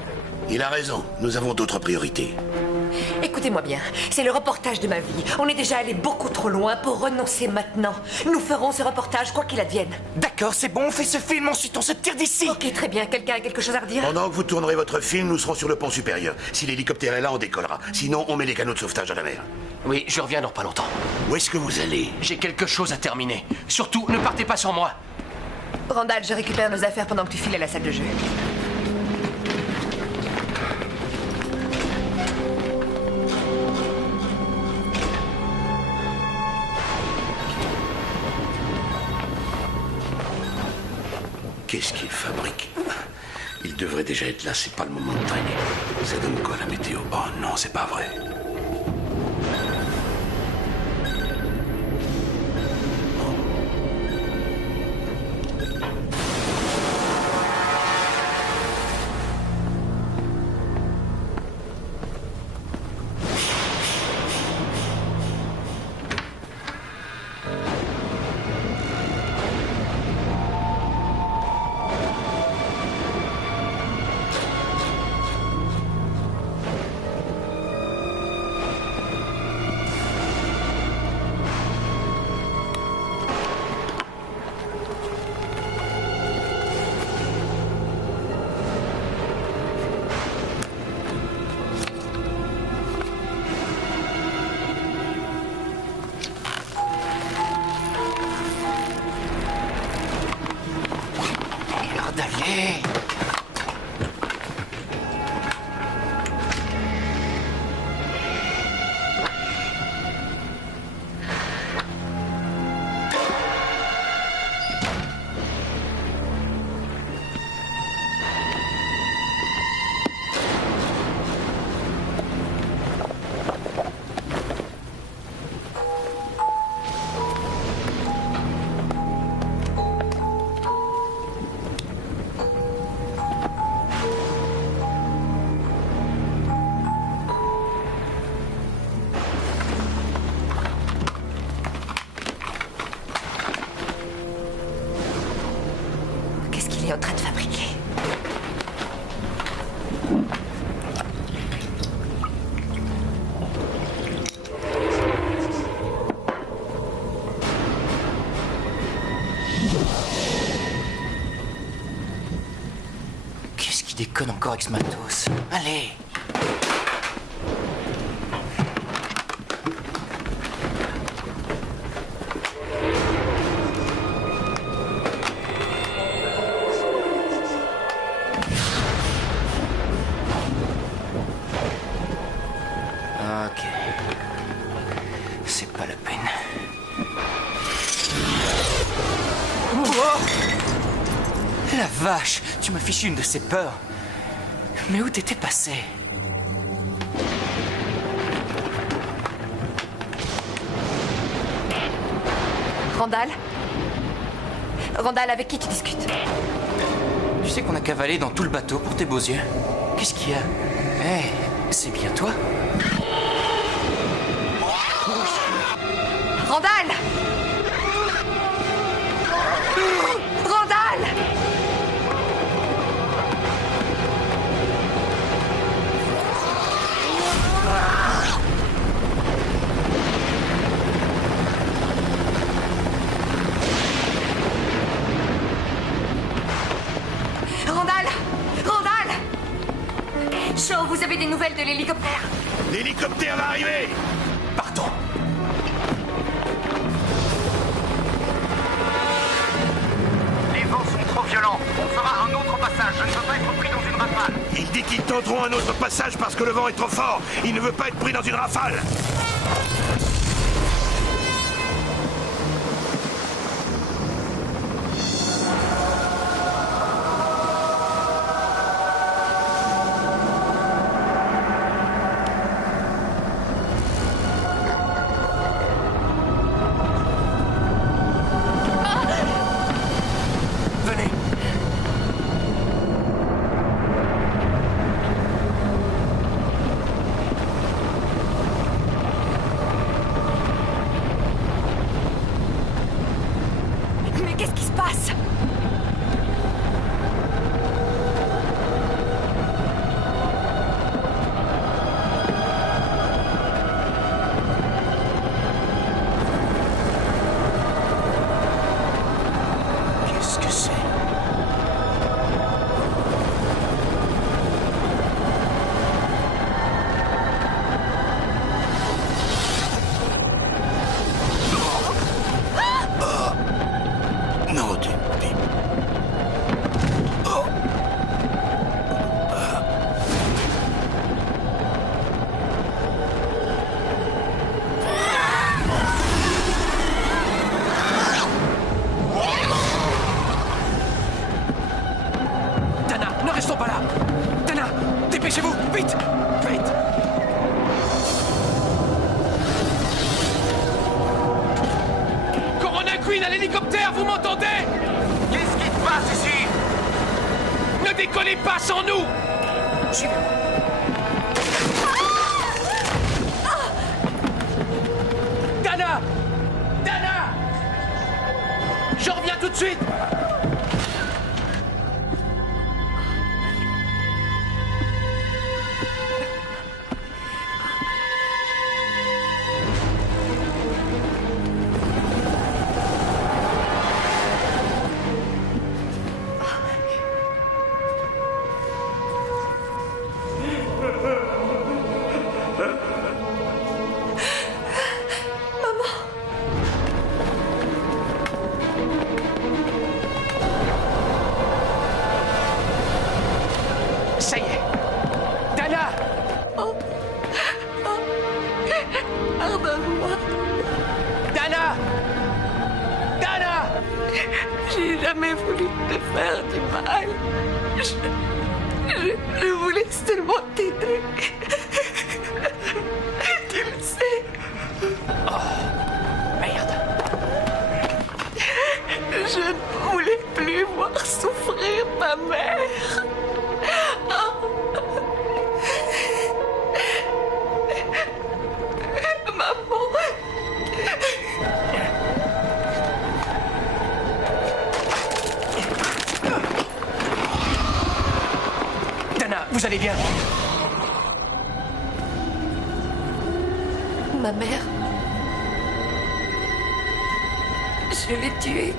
Il a raison, nous avons d'autres priorités. Écoutez-moi bien, c'est le reportage de ma vie. On est déjà allé beaucoup trop loin pour renoncer maintenant. Nous ferons ce reportage quoi qu'il advienne. D'accord, c'est bon, on fait ce film, ensuite on se tire d'ici. Ok, très bien. Quelqu'un a quelque chose à redire? Pendant que vous tournerez votre film, nous serons sur le pont supérieur. Si l'hélicoptère est là, on décollera. Sinon, on met les canaux de sauvetage à la mer. Oui, je reviens dans pas longtemps. Où est-ce que vous allez? J'ai quelque chose à terminer. Surtout, ne partez pas sans moi. Randall, je récupère nos affaires pendant que tu files à la salle de jeu. Qu'est-ce qu'il fabrique? Il devrait déjà être là, c'est pas le moment de traîner. Ça donne quoi la météo? Oh non, c'est pas vrai. déconne encore avec ce matos. Allez. Ok. C'est pas la peine. Oh, la vache, tu m'as fichu une de ces peurs. Mais où t'étais passé? Randall? Randall, avec qui tu discutes? Tu sais qu'on a cavalé dans tout le bateau pour tes beaux yeux. Qu'est-ce qu'il y a? Hé, c'est bien toi? Randall! Randall! Randall! Randall! Shaw, vous avez des nouvelles de l'hélicoptère? L'hélicoptère va arriver! Partons. Les vents sont trop violents. On fera un autre passage. Je ne veux pas être pris dans une rafale. Il dit qu'ils tenteront un autre passage parce que le vent est trop fort. Il ne veut pas être pris dans une rafale. Venez. Mais qu'est-ce qui se passe? Qu'est-ce que c'est? Non, Oh. Dana, ne restons pas là. Dana, dépêchez-vous, vite, vite. Corona Queen à l'hélicoptère, vous m'entendez? Qu'est-ce qui se passe ici? Ne décollez pas sans nous. Dana! Dana! Je reviens tout de suite. Ça y est. Dana! Pardonne-moi. Dana! Dana! J'ai jamais voulu te faire du mal. Je voulais seulement t'aider. Tu le sais. Merde. Je ne voulais plus voir souffrir ma mère. Maman. Dana, vous allez bien? Ma mère. Je l'ai tuée.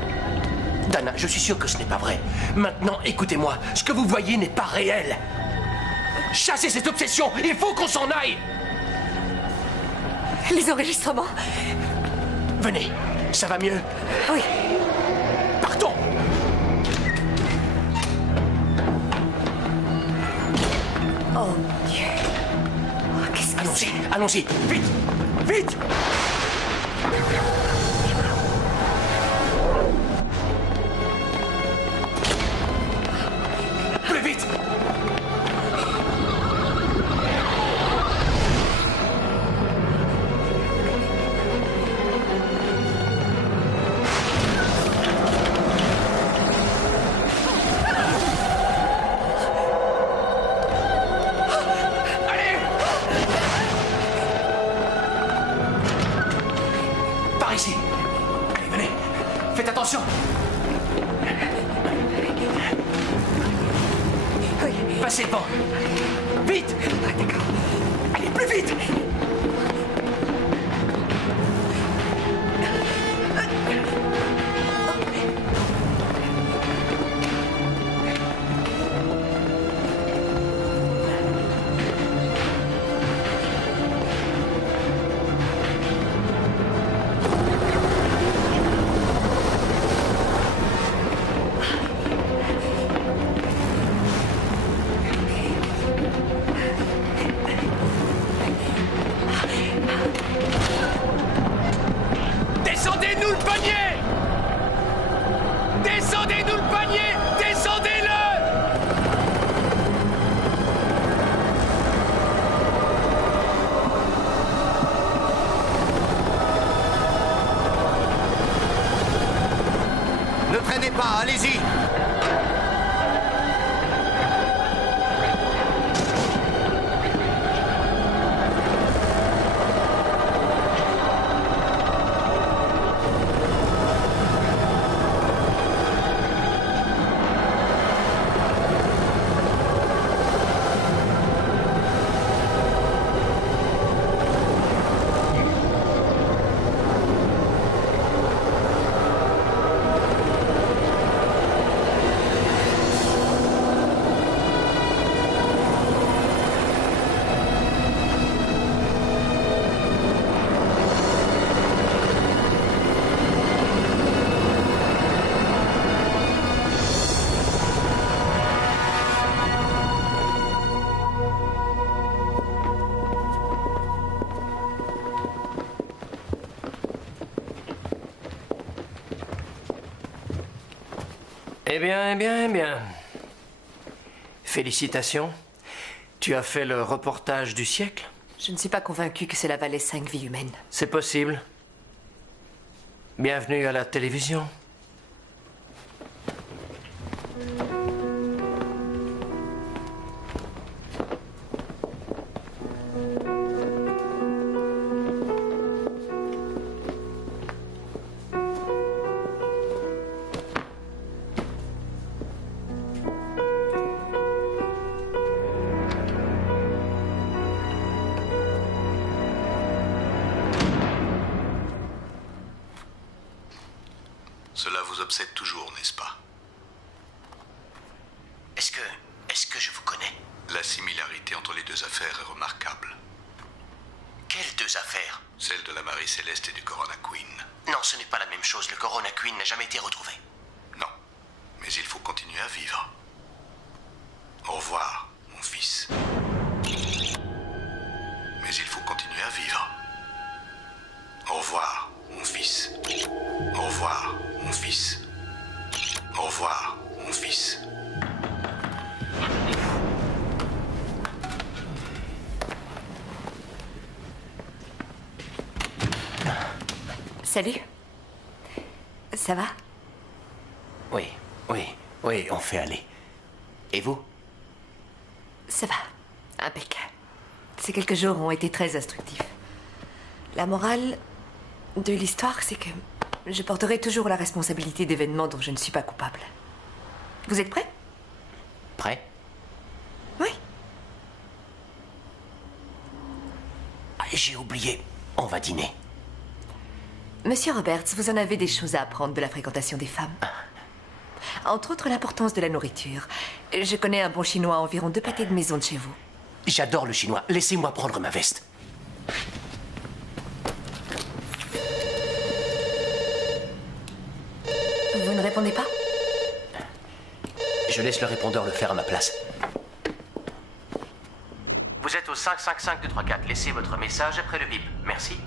Dana, je suis sûr que ce n'est pas vrai. Maintenant, écoutez-moi. Ce que vous voyez n'est pas réel. Chassez cette obsession. Il faut qu'on s'en aille. Les enregistrements. Venez. Ça va mieux? Oui. Partons. Oh mon Dieu. Oh, qu'est-ce que c'est? Allons-y. Vite. Vite. Plus vite. Par ici. Allez, venez. Faites attention. Passez devant. Vite. D'accord. Allez, plus vite. Descendez-nous le panier! Descendez-nous le panier! Descendez-le! Ne traînez pas, allez-y. Eh bien, eh bien, eh bien. Félicitations. Tu as fait le reportage du siècle? Je ne suis pas convaincue que cela valait 5 vies humaines. C'est possible. Bienvenue à la télévision. Cela vous obsède toujours, n'est-ce pas? Est-ce que je vous connais? La similarité entre les deux affaires est remarquable. Quelles deux affaires? Celle de la Marie Céleste et du Corona Queen. Non, ce n'est pas la même chose. Le Corona Queen n'a jamais été retrouvé. Non, mais il faut continuer à vivre. Au revoir, mon fils. Mais il faut continuer à vivre. Au revoir, mon fils. Au revoir, mon fils. Au revoir, mon fils. Salut. Ça va? Oui, on fait aller. Et vous? Ça va. Impeccable. Ces quelques jours ont été très instructifs. La morale de l'histoire, c'est que je porterai toujours la responsabilité d'événements dont je ne suis pas coupable. Vous êtes prêts? Prêt? Oui. Ah, j'ai oublié. On va dîner. Monsieur Roberts, vous en avez des choses à apprendre de la fréquentation des femmes. Entre autres, l'importance de la nourriture. Je connais un bon chinois à environ 2 pâtés de maison de chez vous. J'adore le chinois. Laissez-moi prendre ma veste. Vous ne répondez pas? Je laisse le répondeur le faire à ma place. Vous êtes au 555-234. Laissez votre message après le bip. Merci.